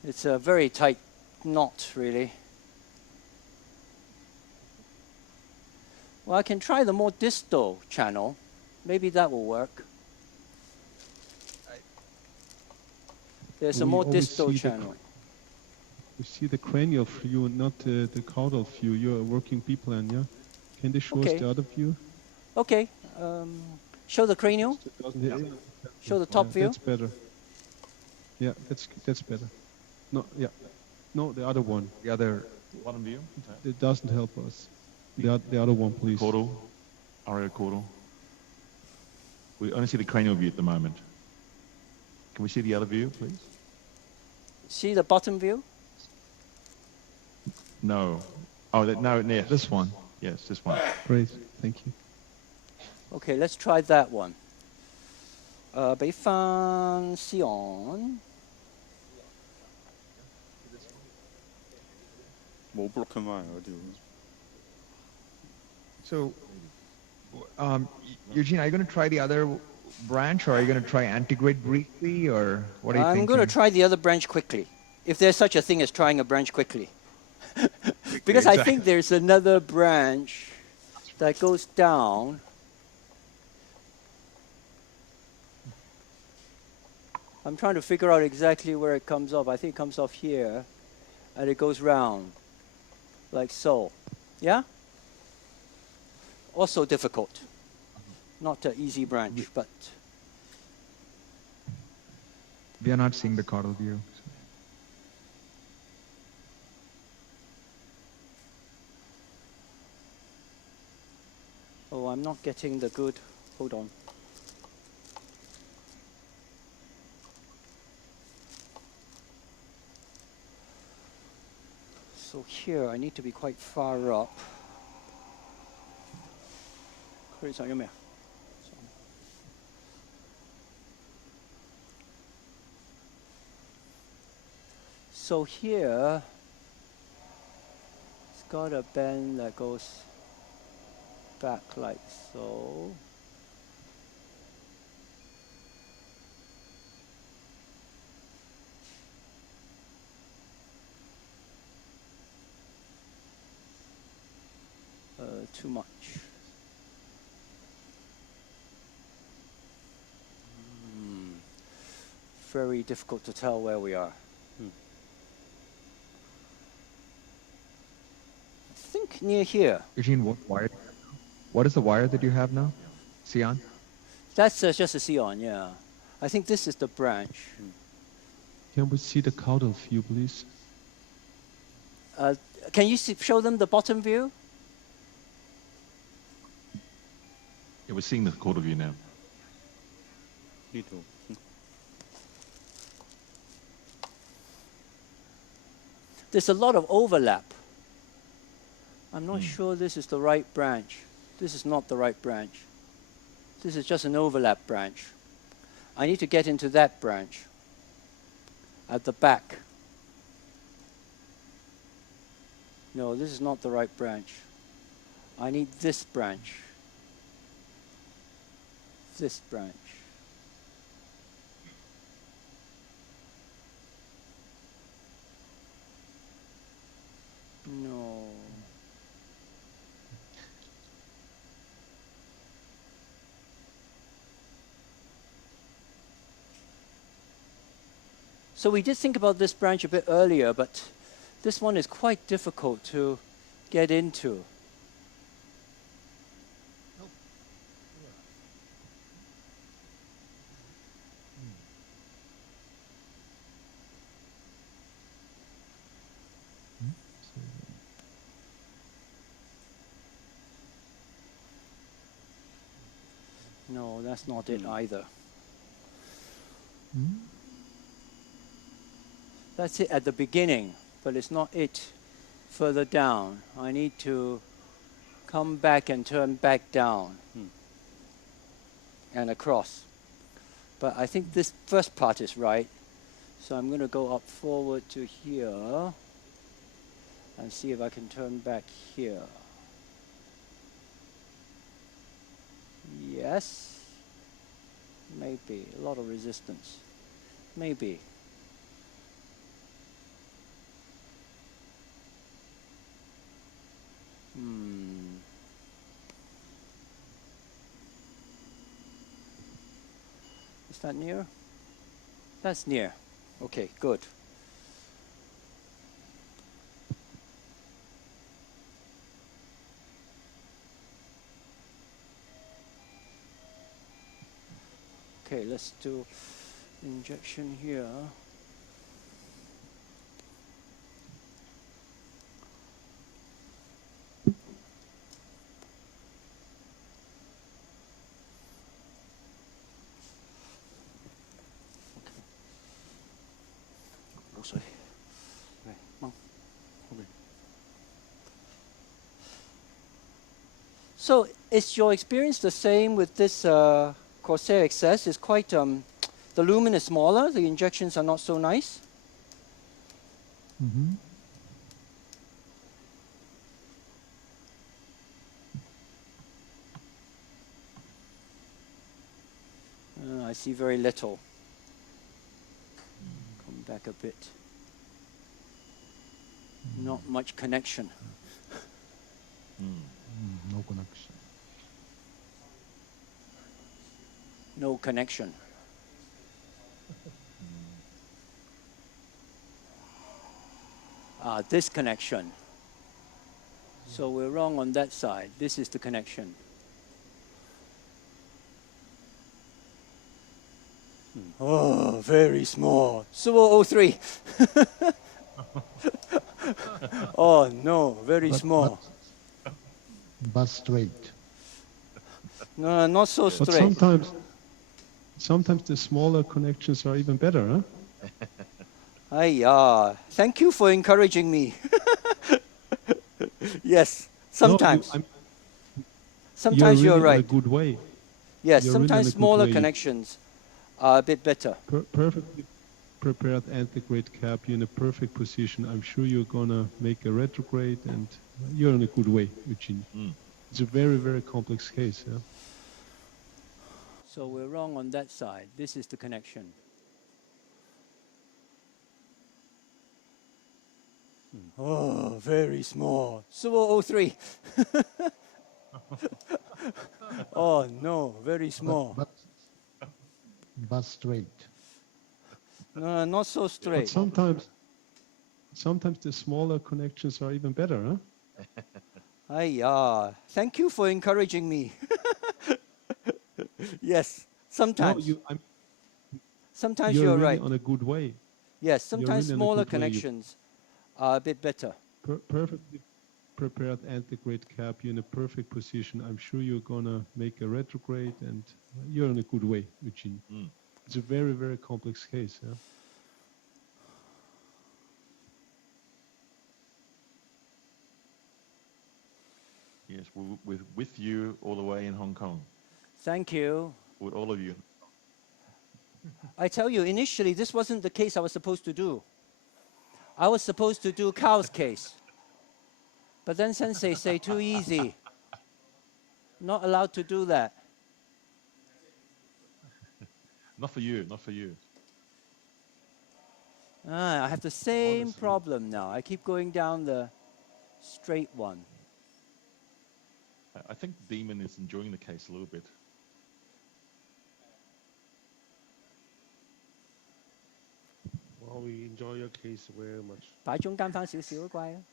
It's a very tight knot, really. Well, I can try the more distal channel. Maybe that will work. There's a more distal channel. We see the cranial view, not the caudal view. You're a working B-plan, yeah? Can they show us the other view? Okay. Show the cranial. Show the top view. That's better. Yeah, that's better. No, yeah. No, the other one. The other bottom view. It doesn't help us. The other one, please. Caudal, ariocaudal. We only see the cranial view at the moment. Can we see the other view, please? See the bottom view? No. Oh, no, yes. This one. Yes, this one. Great, thank you. Okay, let's try that one. 俾返 Sion. More broken wire, I do. So, Eugene, are you going to try the other branch, or are you going to try antigrade briefly, or what are you thinking? I'm going to try the other branch quickly, if there's such a thing as trying a branch quickly. Because I think there's another branch that goes down. I'm trying to figure out exactly where it comes off. I think it comes off here, and it goes round, like so. Yeah? Also difficult. Not an easy branch, but... We are not seeing the caudal view. Oh, I'm not getting the good... Hold on. So here, I need to be quite far up. So here, it's got a bend that goes back like so. too much. Very difficult to tell where we are. I think near here. Eugene, what is the wire that you have now? Sion? That's just a Sion, yeah. I think this is the branch. Can we see the caudal view, please? Can you show them the bottom view? Yeah, we're seeing the caudal view now. Me too. There's a lot of overlap. I'm not sure this is the right branch. This is not the right branch. This is just an overlap branch. I need to get into that branch at the back. No, this is not the right branch. I need this branch. This branch. No. So we did think about this branch a bit earlier, but this one is quite difficult to get into. No, that's not it either. That's it at the beginning, but it's not it further down. I need to come back and turn back down and across. But I think this first part is right. So I'm going to go up forward to here and see if I can turn back here. Yes. Maybe. A lot of resistance. Maybe. Is that near? That's near. Okay, good. Okay, let's do injection here. So is your experience the same with this Corsair XS? It's quite, the lumen is smaller, the injections are not so nice? I see very little. Come back a bit. Not much connection. No connection. No connection. This connection. So we're wrong on that side. This is the connection. Oh, very small. 003. Oh no, very small. But straight. No, not so But straight. sometimes the smaller connections are even better, huh? Thank you for encouraging me. Yes, sometimes. No, sometimes you're you're really right. in a good way. Yes, You're sometimes really in a good smaller way. connections are a bit better. Perfectly prepared anti-grade cap. You're in a perfect position. I'm sure you're gonna make a retrograde, and you're in a good way, Eugene. It's a very, very complex case. Yeah. So we're wrong on that side. This is the connection. Oh, very small. 003. Oh no, very small. But straight. No, not so But straight. sometimes the smaller connections are even better, huh? Thank you for encouraging me. Yes, No, sometimes. Sometimes you're you're really right. on a good way. Yes, You're sometimes really on a smaller good way. connections are a bit better. Perfectly prepared anti-grade cap. You're in a perfect position. I'm sure you're gonna make a retrograde, and you're in a good way, Eugene. It's a very, very complex case. Yeah. Yes, we're with you all the way in Hong Kong. Thank you. With all of you. I tell you, initially, this wasn't the case I was supposed to do. I was supposed to do Carl's case. But then Sensei say, too easy. Not allowed to do that. Not for you, not for you. I have the same problem now. I keep going down the straight one. I think Demon is enjoying the case a little bit. Well, we enjoy your case very much. 擺中間翻少少都乖啊。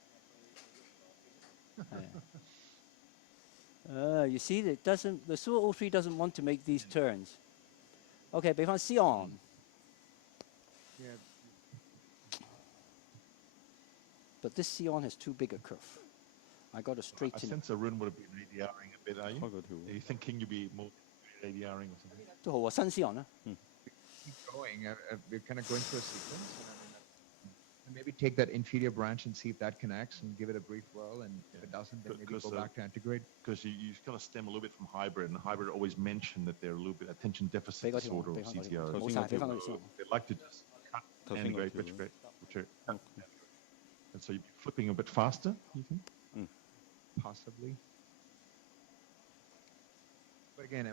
You see, the Suo 03 doesn't want to make these turns. Okay, 俾翻 Sion. Yeah. But this Sion has too big a curve. I got to straighten I sense Arun would have been ADRing a bit, are you? Are you thinking you'd be more ADRing or something? 都好啊，新 Sion 啦。Keep going. We're kind of going through a sequence. And maybe take that inferior branch and see if that connects and give it a brief whirl. And if it doesn't, then maybe go back to antegrade. Because you've got to stem a little bit from hybrid. And hybrid always mention that they're a little bit attention deficit disorder or CTO. They like to just cut antegrade, retrograde. And so you'd be flipping a bit faster, you think? Possibly. But again,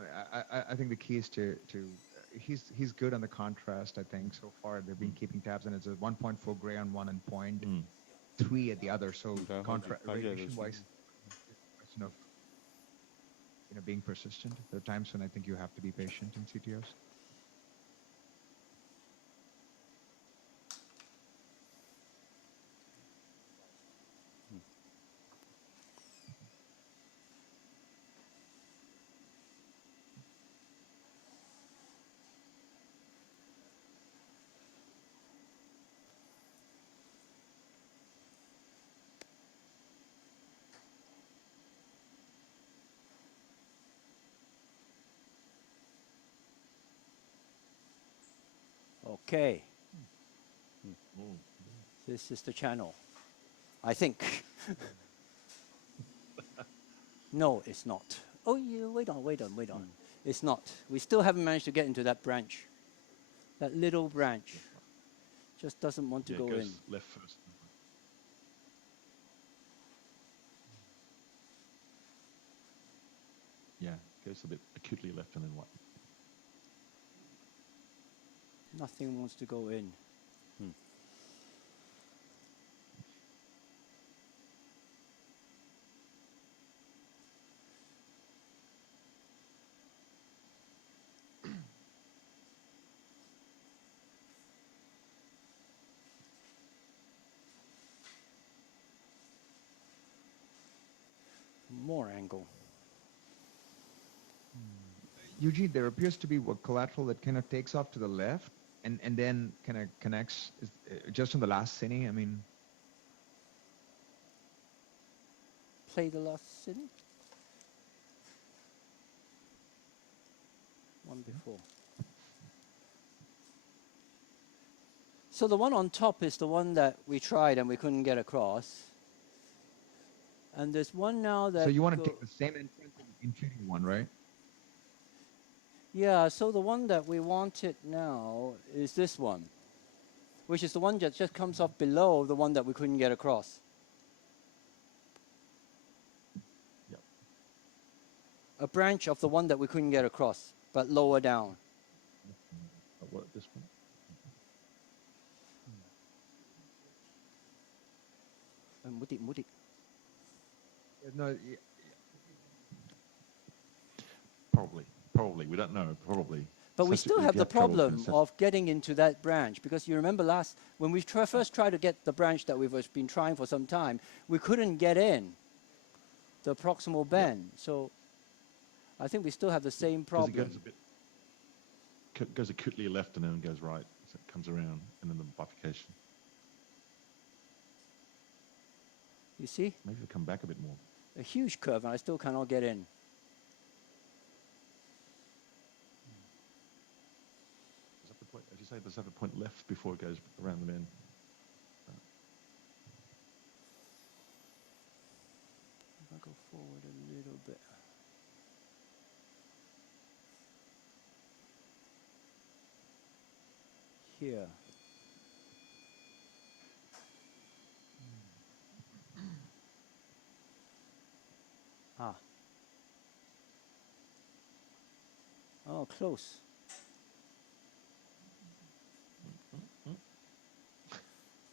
I think the key is to he's good on the contrast. I think so far they've been keeping tabs, and it's a 1.4 gray on one and 0.3 at the other. So contrast radiation-wise, question of being persistent. There are times when I think you have to be patient in CTOs. Okay. This is the channel. I think. No, it's not. Oh, yeah, wait on. It's not. We still haven't managed to get into that branch. That little branch. Just doesn't want to go in. Left first. Yeah, goes a bit acutely left and then right. Nothing wants to go in. More angle. Eugene, there appears to be collateral that kind of takes off to the left and then kind of connects just on the last cine. I mean, Play the last cine. One before. So the one on top is the one that we tried and we couldn't get across. And there's one now that... So you want to take the same entrance as the inferior one, right? Yeah, so the one that we wanted now is this one, which is the one that just comes up below the one that we couldn't get across. Yep. A branch of the one that we couldn't get across, but lower down. What, this one? Move it. No, Probably. We don't know. Probably. But we still have the problem of of getting into that branch, because you remember when we first tried to get the branch that we've been trying for some time, we couldn't get in the proximal band. So I think we still have the same problem. Goes acutely left and then goes right. So it comes around and then the bifurcation. You see? Maybe it'll come back a bit more. A huge curve, and I still cannot get in. As you say, does that have a point left before it goes around the bend? If I go forward a little bit. Here. Ah. Oh, close.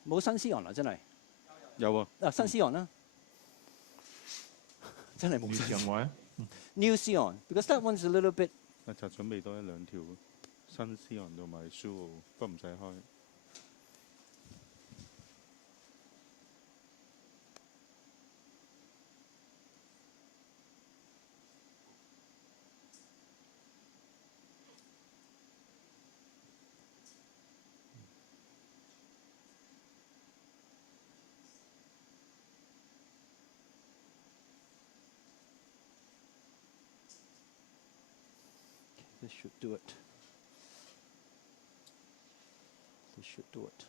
冇新絲昂啊，真係。有啊。啊，新絲昂啦，真係冇新絲昂。New Xeon, because that one's a little bit. 就準備多1-2條新絲昂同埋 Suo， 不過唔使開。This should do it. This should do it.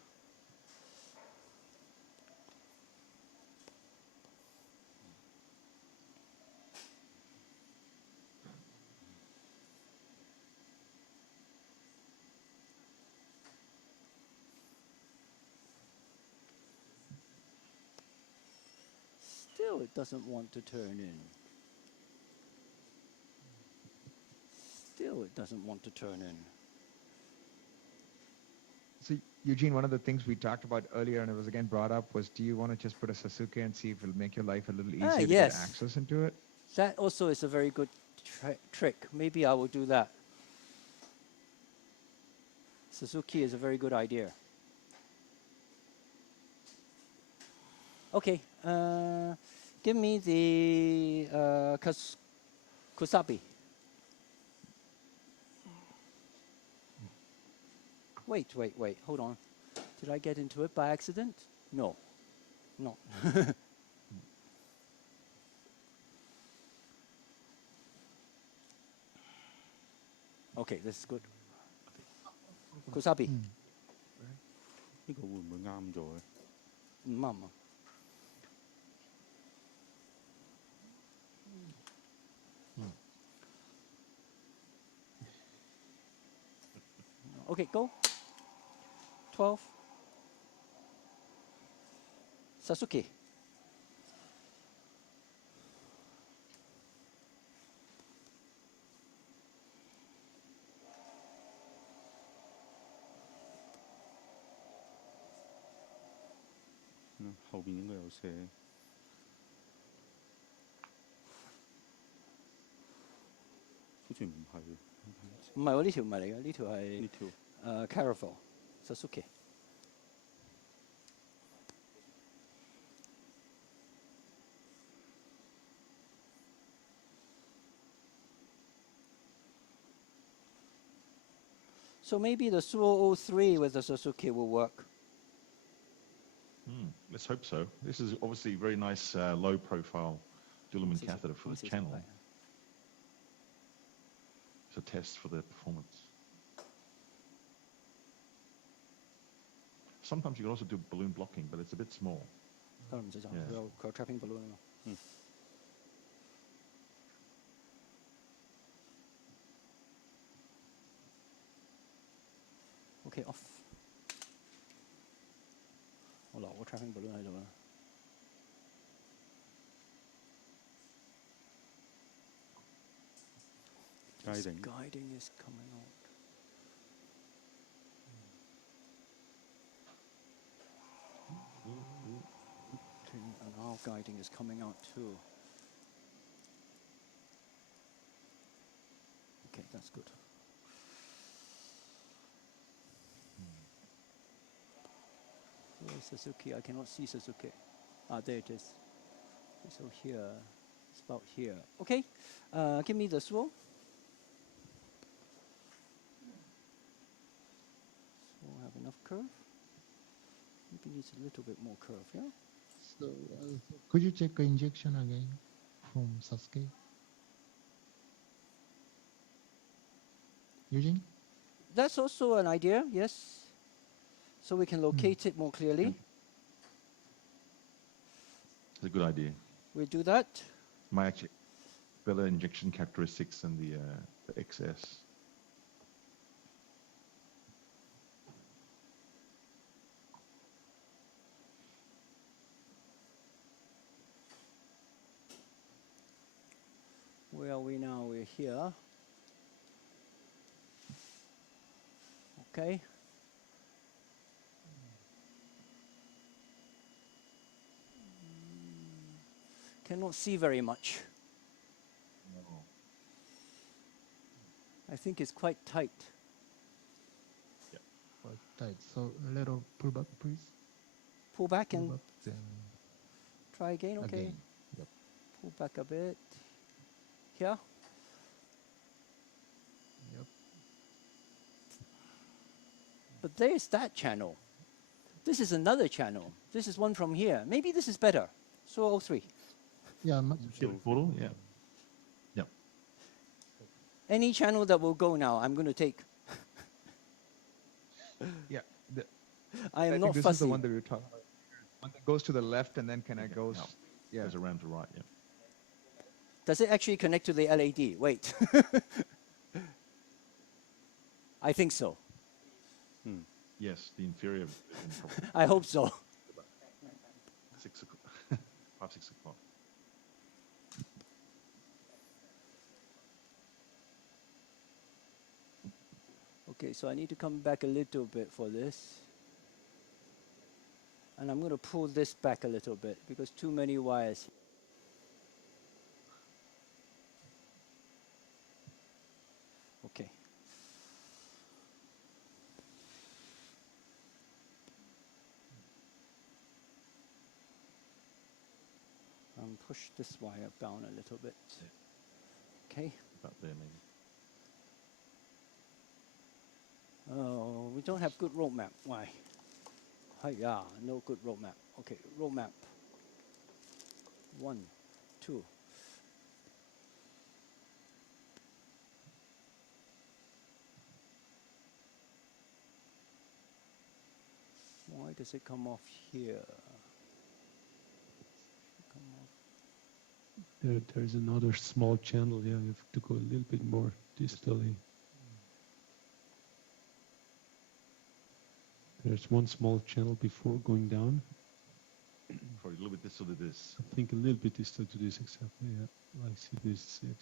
Still, it doesn't want to turn in. Still, it doesn't want to turn in. So, Eugene, one of the things we talked about earlier, and it was again brought up, was do you want to just put a Sasuke and see if it'll make your life a little easier to get access into it? That also is a very good trick. Maybe I will do that. Suzuki is a very good idea. Okay, give me the Kusabi. Wait, hold on. Did I get into it by accident? No. No. Okay, this is good. Kusabi. 呢個會唔會啱咗咧？唔啱啊。Okay, go. 12. Sasuke. Ừ, 後邊應該有寫。好似唔係。唔係喎，呢條唔係嚟嘅，呢條係呢條Caravel Sasuke。So maybe the Suo 03 with the Suzuki will work. Let's hope so. This is obviously a very nice low-profile dual-lumen catheter for this channel. It's a test for the performance. Sometimes you can also do balloon blocking, but it's a bit small. Yeah. Trapping balloon. Okay, off. 我留個 trapping balloon 喺度啦。Guiding is coming out. And our guiding is coming out too. that's good. Where's Suzuki? I cannot see Suzuki. Ah, there it is. So here, it's about here. Okay, give me the swirl. So I have enough curve. Maybe needs a little bit more curve, yeah? So, could you check injection again from Sasuke? Eugene? That's also an idea, yes. So we can locate it more clearly. It's a good idea. We do that. My actually better injection characteristics than the XS. Where are we now? We're here. Okay. Cannot see very much. No. I think it's quite tight. Yeah. Quite tight. So a little pull back, please. Pull back Pull and back, then try again, okay? again. Yep. Pull back a bit. Here. Yep. But there's that channel. This is another channel. This is one from here. Maybe this is better. So all three. Yeah. Get a photo? Yeah. Yep. Any channel that will go now, I'm going to take. Yeah. I am think not this fussy. is the one that we were talking about. One that goes to the left and then kind of goes. Yeah. Goes around to right, yeah. Does it actually connect to the LED? Wait. I think so. Yes, the inferior vision probably. I hope so. 6 o'clock. 5, 6 o'clock. Okay, so I need to come back a little bit for this. And I'm going to pull this back a little bit because too many wires. Okay. Push this wire down a little bit. Yeah. Okay. About there, maybe. Oh, we don't have good roadmap. Why? Yeah, no good roadmap. Okay, roadmap. 1, 2. Why does it come off here? Come off. There's another small channel. Yeah, you have to go a little bit more distally. There's one small channel before going down. Probably a little bit distal to this. I think a little bit distal to this, exactly. Yeah, I see this is it.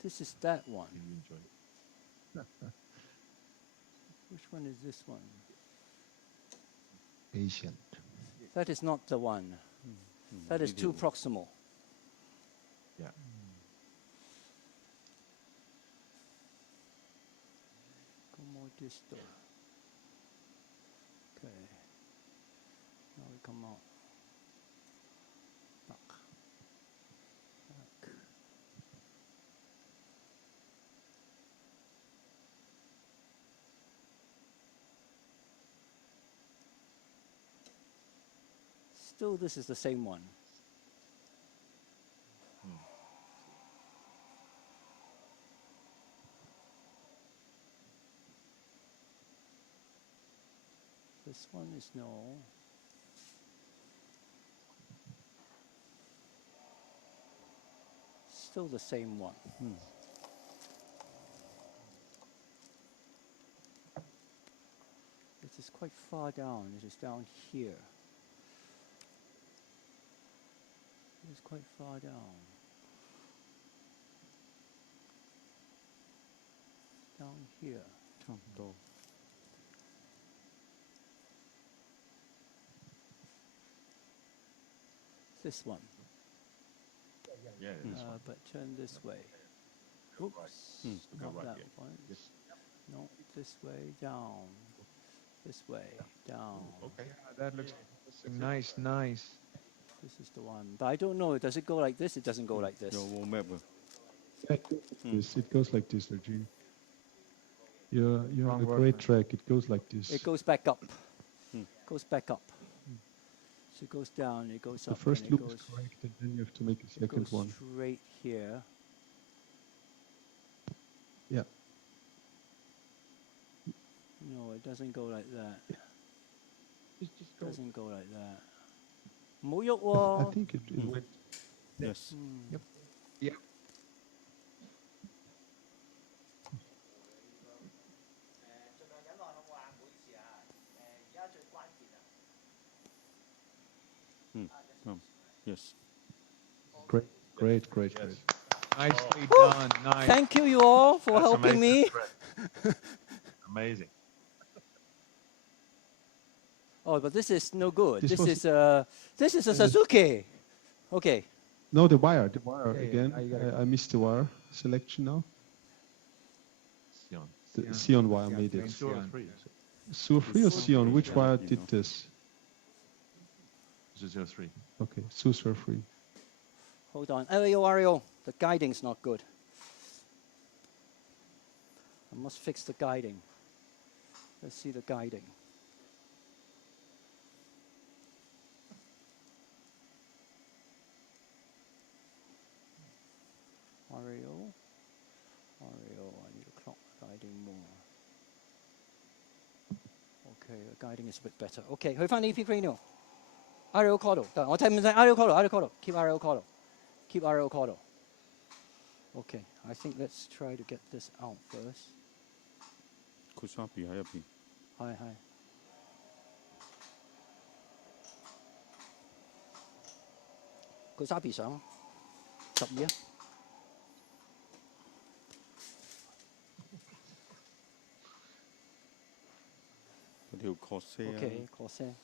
This is that one. You enjoy. Which one is this one? Patient. That is not the one. That is too proximal. Yeah. Go more distal. Okay. Now we come out. Back. Back. Still, this is the same one. This one is no. Still the same one. This is quite far down. This is down here. It's quite far down. Down here. 差唔多。This one. Yeah, this one. But turn this way. Whoops. Go Not right, that yeah. one. Yes. No, this way, down. This way, down. Okay. That looks nice, nice. This is the one. But I don't know. Does it go like this? It doesn't go like this. 有冇 map 啊？ It goes like this, Reggie. You're on Wrong the word, great man. track. It goes like this. It goes back up. Goes back up. So it goes down, it goes The up, first and loop it is goes, correct, and then you have to make a it second goes one. straight here. Yeah. No, it doesn't go like that. Just It doesn't go like that. 唔好喐喎。 I think it went. Yes. Yep. Yep. Yes. Great. Nicely Woo! done. Nice. Thank you all for That's helping amazing. me. Great. Amazing. Oh, but this is no good. This This is a Suzuki. Okay. No, the wire Yeah, again. now you gotta- I missed the wire selection now. Sion. The Sion. Sion wire Sion, made plain it. Sion. Sur 3 or Sion? Which wire did this? 003. Okay, Sur 3. Hold on. Ario. The guiding's not good. I must fix the guiding. Let's see the guiding. Ario, I need to clock the guiding more. Okay, the guiding is a bit better. Okay, 去翻 AP cranial. Ario caudal. 得，我睇唔睇 Ario caudal. Keep Ario caudal. Keep Ario caudal. Okay, I think let's try to get this out first. Kusabi 喺入邊。係。Kusabi 上12啊。嗰條 corset 啊。Okay, corset.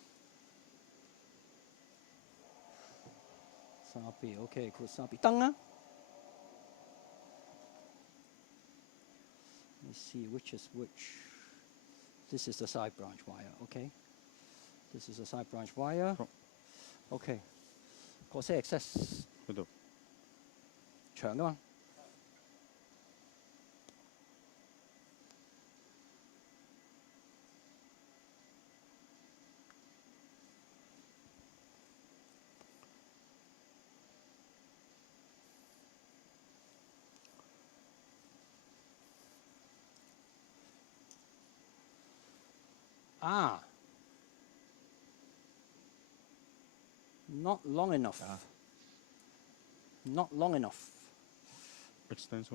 Kusabi, okay, Kusabi. 燈啊。Let me see which is which. This is the side branch wire, okay? This is the side branch wire. Okay. Corset access 嗰度。長噶嘛。Not long enough. Not long enough.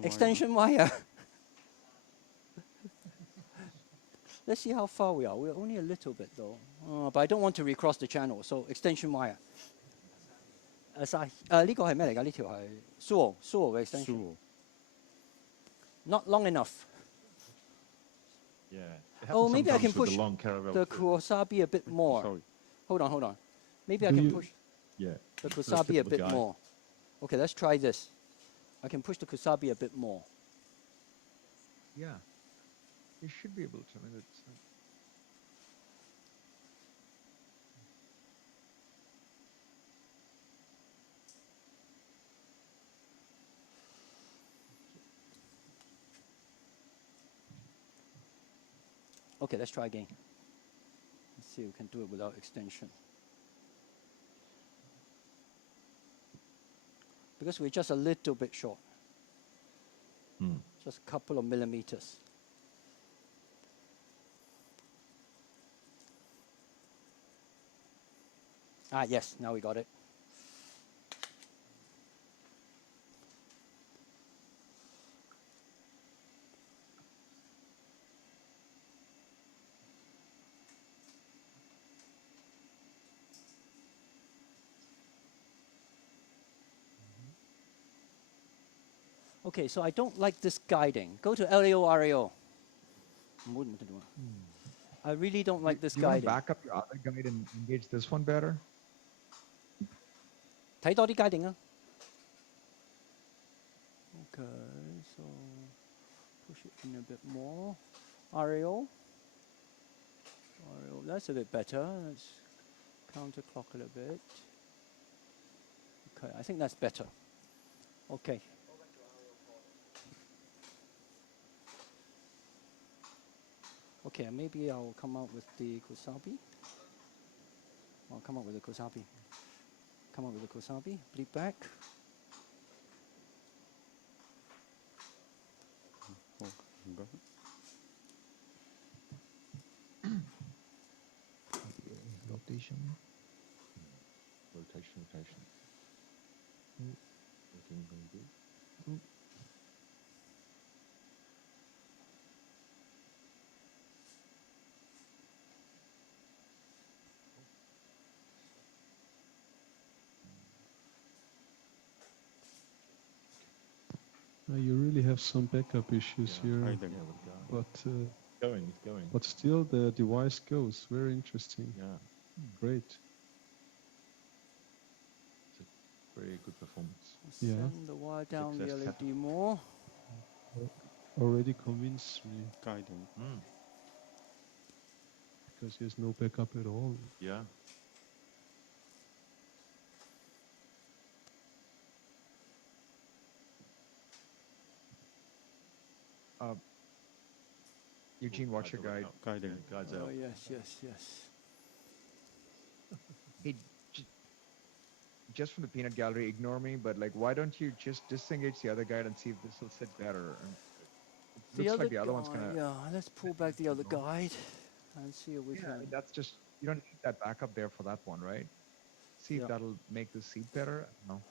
Extension wire. Let's see how far we are. We're only a little bit though. But I don't want to recross the channel, so extension wire. 呢個係咩嚟㗎？呢條係 Suo 嘅 extension。Not long enough. Yeah. Oh, maybe I can Sometimes with push the long caravel the too. Kusabi a bit more. Sorry. Hold on. Maybe I can push Yeah. the First Kusabi tip a of the bit guide. more. Okay, let's try this. I can push the Kusabi a bit more. Yeah. You should be able to. I mean, it's, Okay, let's try again. Let's see if we can do it without extension. Because we're just a little bit short. Just a couple of millimeters. Yes, now we got it. Okay, so I don't like this guiding. Go to LAO, RAO. I really don't like this Do you want to guiding. back up your other guide and engage this one better? 睇多啲 guiding 啊。Okay, so push it in a bit more. RAO. RAO, that's a bit better. Let's counterclock it a bit. Okay, I think that's better. Okay. Okay, maybe I'll come out with the Kusabi. I'll come up with the Kusabi. Come up with the Kusabi. Bleed back. Rotation. Rotation. Looking good. You really have some backup issues here, but It's going. but still the device goes. Very interesting. Yeah, Great. it's a very good performance. Yeah. Send the wire down the Success LED more. Already convinced me Guiding. because there's no backup at all. Yeah. Eugene, watch your guide. Guiding. Guides Oh, out. yes. Hey, just from the peanut gallery, ignore me, but like, why don't you just disengage the other guide and see if this will sit better? And it looks like the other one's gonna. Yeah, let's pull back the other guide and see if we I can. mean, that's just, you don't need that backup there for that one, right? See if that'll make the seat better. No.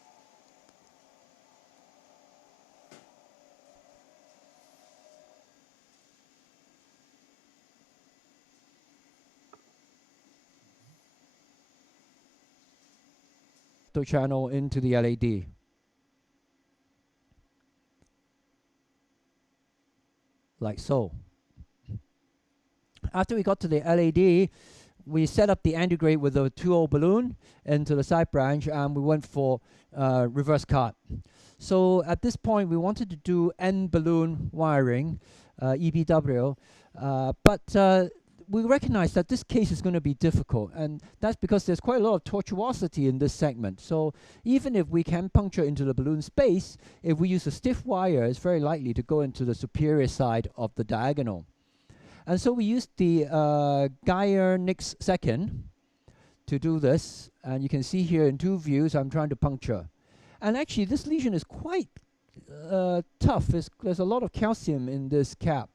The channel into the LED. Like so. After we got to the LED, we set up the anti-grade with a 2.0 balloon into the side branch, and we went for reverse cut. So at this point, we wanted to do end balloon wiring, EBW, but we recognize that this case is going to be difficult, and that's because there's quite a lot of tortuosity in this segment. So even if we can puncture into the balloon space, if we use a stiff wire, it's very likely to go into the superior side of the diagonal. And so we used the Geyer Nix second to do this, and you can see here in two views I'm trying to puncture. And actually this lesion is quite tough. There's a lot of calcium in this cap.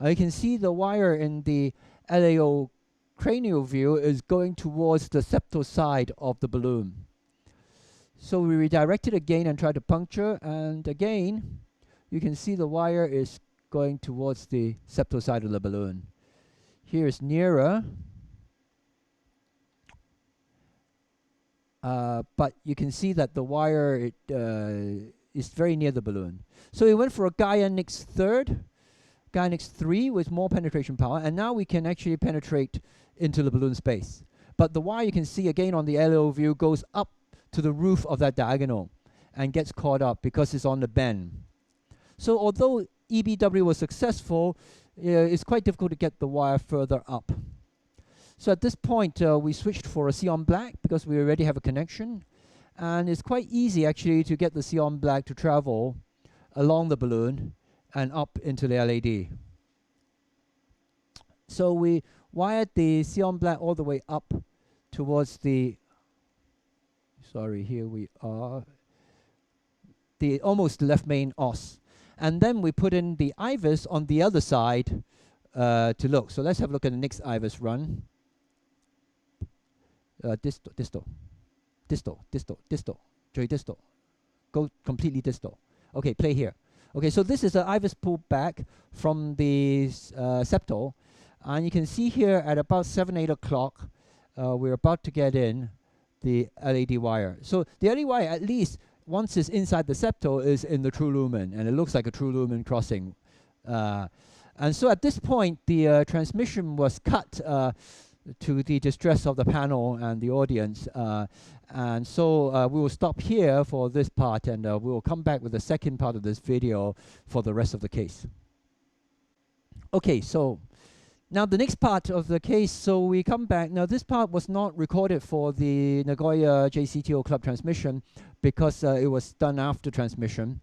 You can see the wire in the LAO cranial view is going towards the septal side of the balloon. So we redirect it again and try to puncture, and again you can see the wire is going towards the septal side of the balloon. Here is nearer, but you can see that the wire is very near the balloon. So we went for a Gaia Nix third, Gaia Nix 3 with more penetration power, and now we can actually penetrate into the balloon space. But the wire, you can see again on the LO view, goes up to the roof of that diagonal and gets caught up because it's on the bend. So although EBW was successful, it's quite difficult to get the wire further up. So at this point, we switched for a Xeon Black because we already have a connection. And it's quite easy actually to get the Xeon Black to travel along the balloon and up into the LED. So we wired the Xeon Black all the way up towards the, here we are, the almost left main os. And then we put in the IVUS on the other side to look. So let's have a look at the next IVUS run. Distal, Joy distal. Go completely distal. Okay, play here. Okay, so this is the IVUS pulled back from the septal. And you can see here at about 7, 8 o'clock, we're about to get in the LED wire. So the LED wire at least once it's inside the septal, is in the true lumen, and it looks like a true lumen crossing. And so at this point, the transmission was cut to the distress of the panel and the audience. And so we will stop here for this part, and we will come back with the second part of this video for the rest of the case. Okay, so now the next part of the case, so we come back. Now this part was not recorded for the Nagoya JCTO club transmission because it was done after transmission.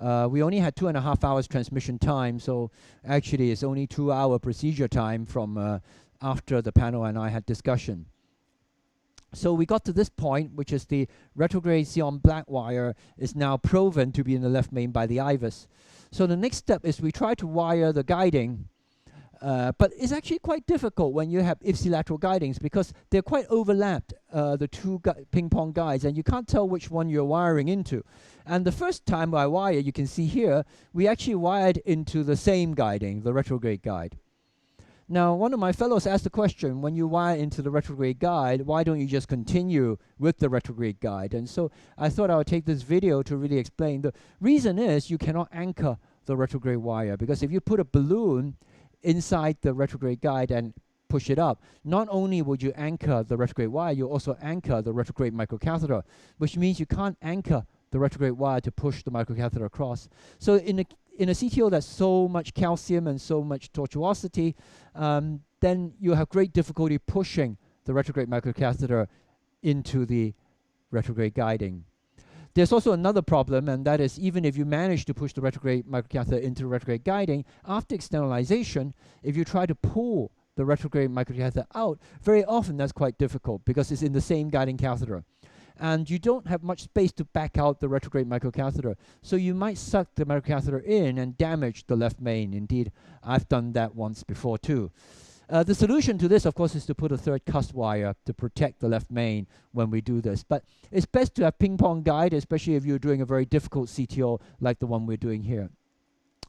We only had 2.5 hours transmission time, so actually it's only 2-hour procedure time from after the panel and I had discussion. So we got to this point, which is the retrograde Xeon black wire is now proven to be in the left main by the IVUS. So the next step is we try to wire the guiding, but it's actually quite difficult when you have ipsilateral guidings because they're quite overlapped, the two ping pong guides, and you can't tell which one you're wiring into. And the first time I wire, you can see here, we actually wired into the same guiding, the retrograde guide. Now, one of my fellows asked the question, when you wire into the retrograde guide, why don't you just continue with the retrograde guide? And so I thought I would take this video to really explain. The reason is you cannot anchor the retrograde wire, because if you put a balloon inside the retrograde guide and push it up, not only would you anchor the retrograde wire, you also anchor the retrograde microcatheter, which means you can't anchor the retrograde wire to push the microcatheter across. So in a CTO that's so much calcium and so much tortuosity, then you have great difficulty pushing the retrograde microcatheter into the retrograde guiding. There's also another problem, and that is even if you manage to push the retrograde microcatheter into retrograde guiding, after externalization, if you try to pull the retrograde microcatheter out, very often that's quite difficult because it's in the same guiding catheter. And you don't have much space to back out the retrograde microcatheter. So you might suck the microcatheter in and damage the left main. Indeed, I've done that once before too. The solution to this, of course, is to put a third cusp wire to protect the left main when we do this. But it's best to have ping pong guide, especially if you're doing a very difficult CTO like the one we're doing here.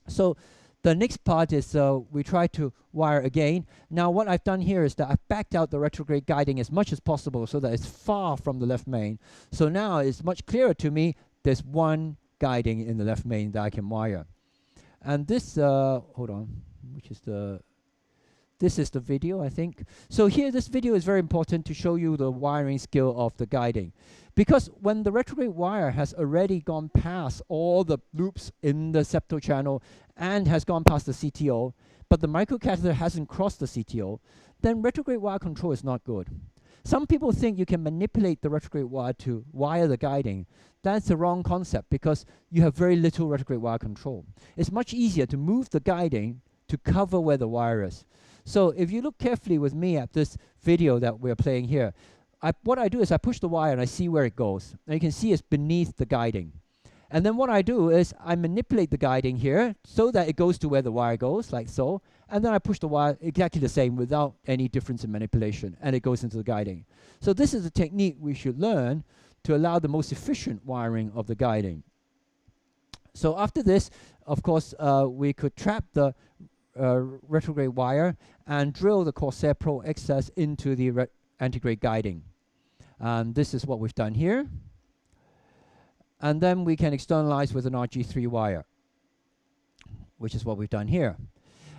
So the next part is we try to wire again. Now what I've done here is that I've backed out the retrograde guiding as much as possible so that it's far from the left main. So now it's much clearer to me there's one guiding in the left main that I can wire. And this, hold on, this is the video, I think. So here, this video is very important to show you the wiring skill of the guiding. Because when the retrograde wire has already gone past all the loops in the septal channel and has gone past the CTO, but the microcatheter hasn't crossed the CTO, then retrograde wire control is not good. Some people think you can manipulate the retrograde wire to wire the guiding. That's the wrong concept because you have very little retrograde wire control. It's much easier to move the guiding to cover where the wire is. So if you look carefully with me at this video that we're playing here, what I do is I push the wire and I see where it goes. And you can see it's beneath the guiding. And then what I do is I manipulate the guiding here so that it goes to where the wire goes, like so. And then I push the wire exactly the same without any difference in manipulation, and it goes into the guiding. So this is a technique we should learn to allow the most efficient wiring of the guiding. So after this, of course, we could trap the retrograde wire and drill the Corsair Pro XS into the antegrade guiding. And this is what we've done here. And then we can externalize with an RG3 wire, which is what we've done here.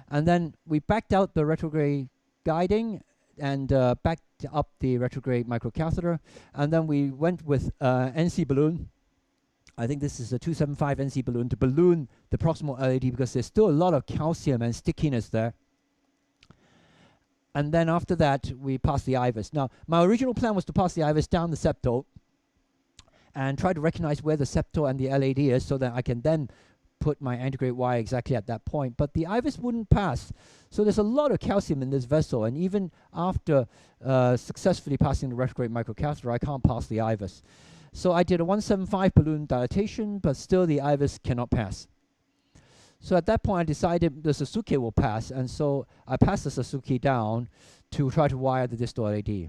And then we backed out the retrograde guiding and backed up the retrograde microcatheter. And then we went with NC balloon. I think this is a 275 NC balloon to balloon the proximal LAD because there's still a lot of calcium and stickiness there. And then after that, we pass the IVUS. Now, my original plan was to pass the IVUS down the septal and try to recognize where the septal and the LAD is so that I can then put my antegrade wire exactly at that point. But the IVUS wouldn't pass. So there's a lot of calcium in this vessel. And even after successfully passing the retrograde microcatheter, I can't pass the IVUS. So I did a 175 balloon dilatation, but still the IVUS cannot pass. So at that point, I decided the Suzuki will pass. And so I passed the Suzuki down to try to wire the distal LAD.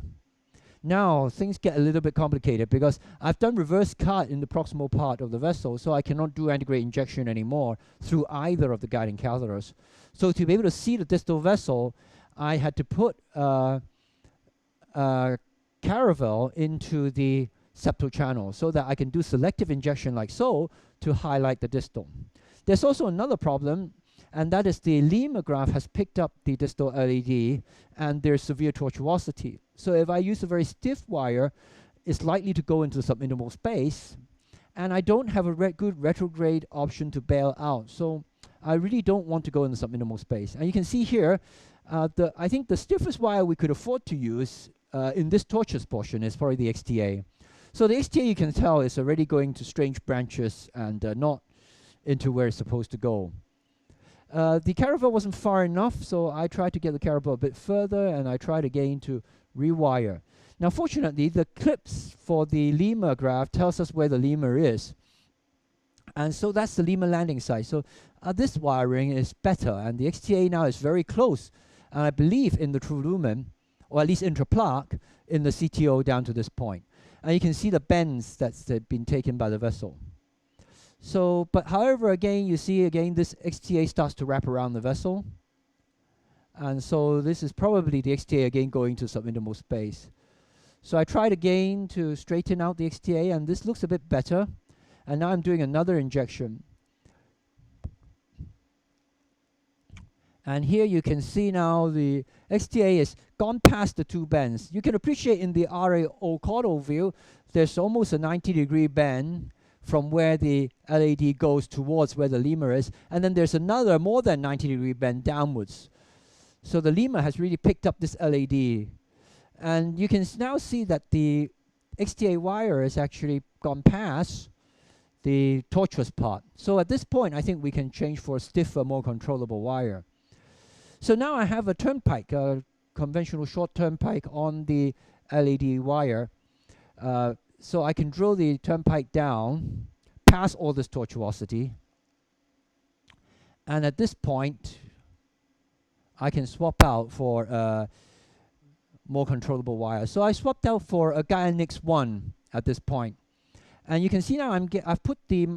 Now, things get a little bit complicated because I've done reverse cut in the proximal part of the vessel, so I cannot do antegrade injection anymore through either of the guiding catheters. So to be able to see the distal vessel, I had to put Caravel into the septal channel so that I can do selective injection like so to highlight the distal. There's also another problem, and that is the lemur graft has picked up the distal LED and there's severe tortuosity. So if I use a very stiff wire, it's likely to go into the subminimal space, and I don't have a good retrograde option to bail out. So I really don't want to go in the subminimal space. And you can see here, I think the stiffest wire we could afford to use in this tortuous portion is probably the XTA. So the XTA, you can tell, is already going to strange branches and not into where it's supposed to go. The caravel wasn't far enough, so I tried to get the caravel a bit further, and I tried again to rewire. Now, fortunately, the clips for the lemur graft tells us where the lemur is. And so that's the lemur landing site. So this wiring is better, and the XTA now is very close. And I believe in the true lumen, or at least intraplaque, in the CTO down to this point. And you can see the bends that's been taken by the vessel. So, but however, again, you see again this XTA starts to wrap around the vessel. And so this is probably the XTA again going to subminimal space. So I tried again to straighten out the XTA, and this looks a bit better. And now I'm doing another injection. And here you can see now the XTA has gone past the two bends. You can appreciate in the RAO caudal view, there's almost a 90-degree bend from where the LED goes towards where the lemur is. And then there's another more than 90-degree bend downwards. So the lemur has really picked up this LED. And you can now see that the XTA wire has actually gone past the tortuous part. So at this point, I think we can change for a stiffer, more controllable wire. So now I have a turnpike, a conventional short turnpike on the LED wire. So I can drill the turnpike down past all this tortuosity. And at this point, I can swap out for more controllable wire. So I swapped out for a Gaia Nix 1 at this point. And you can see now I've put the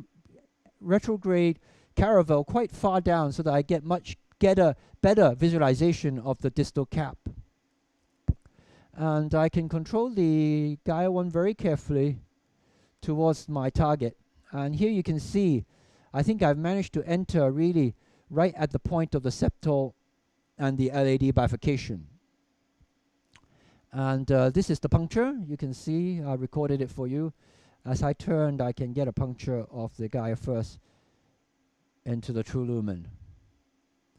retrograde caravel quite far down so that I get a better visualization of the distal cap. And I can control the Gaia 1 very carefully towards my target. And here you can see, I think I've managed to enter really right at the point of the septal and the LAD bifurcation. And this is the puncture. You can see I recorded it for you. As I turned, I can get a puncture of the Gaia first into the true lumen,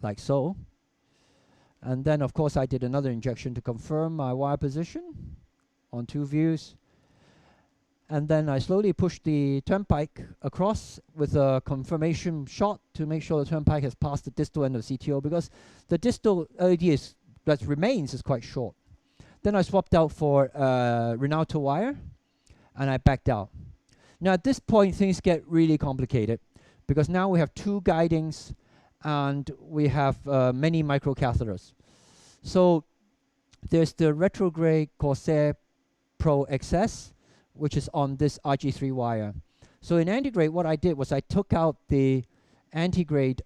like so. And then, of course, I did another injection to confirm my wire position on two views. And then I slowly pushed the turnpike across with a confirmation shot to make sure the turnpike has passed the distal end of CTO, because the distal LED that remains is quite short. Then I swapped out for Rinaldo wire, and I backed out. Now at this point, things get really complicated, because now we have two guidings, and we have many microcatheters. So there's the retrograde Corsair Pro XS, which is on this RG3 wire. So in antigrade, what I did was I took out the antigrade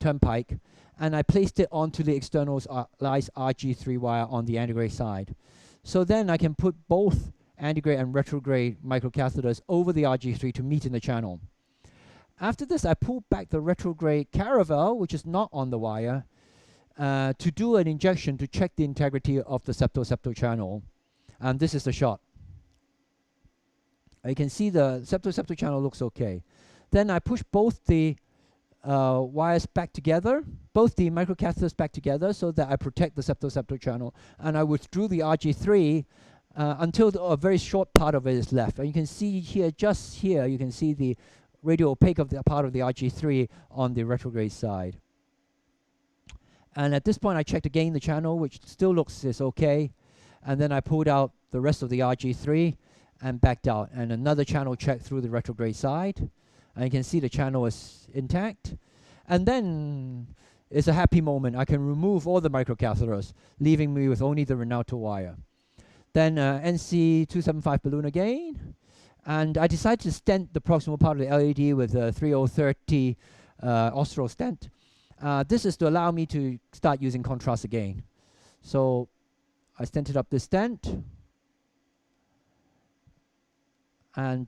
turnpike, and I placed it onto the externals RG3 wire on the antigrade side. So then I can put both antigrade and retrograde microcatheters over the RG3 to meet in the channel. After this, I pulled back the retrograde caravel, which is not on the wire, to do an injection to check the integrity of the septal-septal channel. And this is the shot. You can see the septal-septal channel looks okay. Then I push both the wires back together, both the microcatheters back together, so that I protect the septal-septal channel. And I withdrew the RG3 until a very short part of it is left. And you can see here, just here, you can see the radio opaque of the part of the RG3 on the retrograde side. And at this point, I checked again the channel, which still looks is okay. And then I pulled out the rest of the RG3 and backed out. And another channel check through the retrograde side. And you can see the channel is intact. And then it's a happy moment. I can remove all the microcatheters, leaving me with only the Rinaldo wire. Then NC275 balloon again. And I decided to stent the proximal part of the LED with a 3030 Austral stent. This is to allow me to start using contrast again. So I stented up this stent. And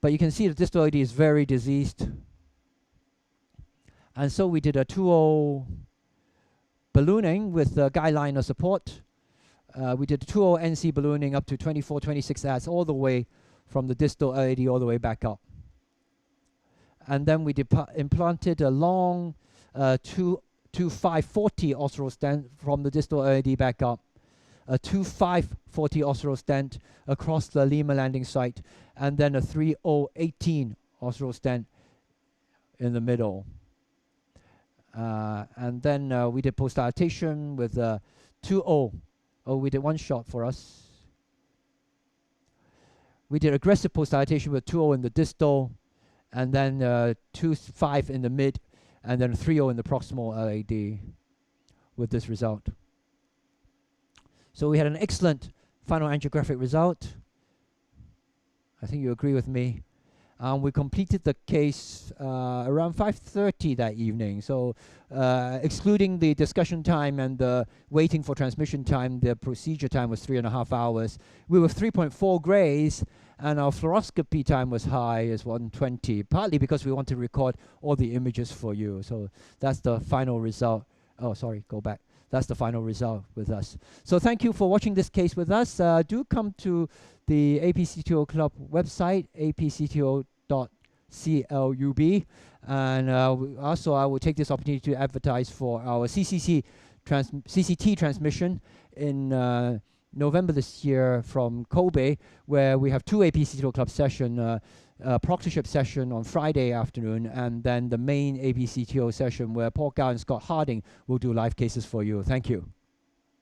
but you can see the distal LED is very diseased. And so we did a 2.0 ballooning with guideliner support. We did 2.0 NC ballooning up to 24, 26 ads all the way from the distal LED all the way back up. And then we implanted a long 2540 oscilloscope stent from the distal LED back up, a 2540 oscilloscope stent across the Lima landing site, and then a 3018 oscilloscope stent in the middle. And then we did post-dilatation with 2.0. Oh, we did one shot for us. We did aggressive post-dilatation with 2.0 in the distal, and then 2.5 in the mid, and then 3.0 in the proximal LED with this result. So we had an excellent final angiographic result. I think you agree with me. We completed the case around 5:30 that evening. So excluding the discussion time and the waiting for transmission time, the procedure time was 3.5 hours. We were 3.4 grays, and our fluoroscopy time was high as 120, partly because we want to record all the images for you. So that's the final result. Oh, sorry, go back. That's the final result with us. So thank you for watching this case with us. Do come to the APCTO Club website, apcto.club. And also I will take this opportunity to advertise for our CCT transmission in November this year from Kobe, where we have 2 APCTO Club sessions, proctorship session on Friday afternoon, and then the main APCTO session where Paul Gao and Scott Harding will do live cases for you. Thank you.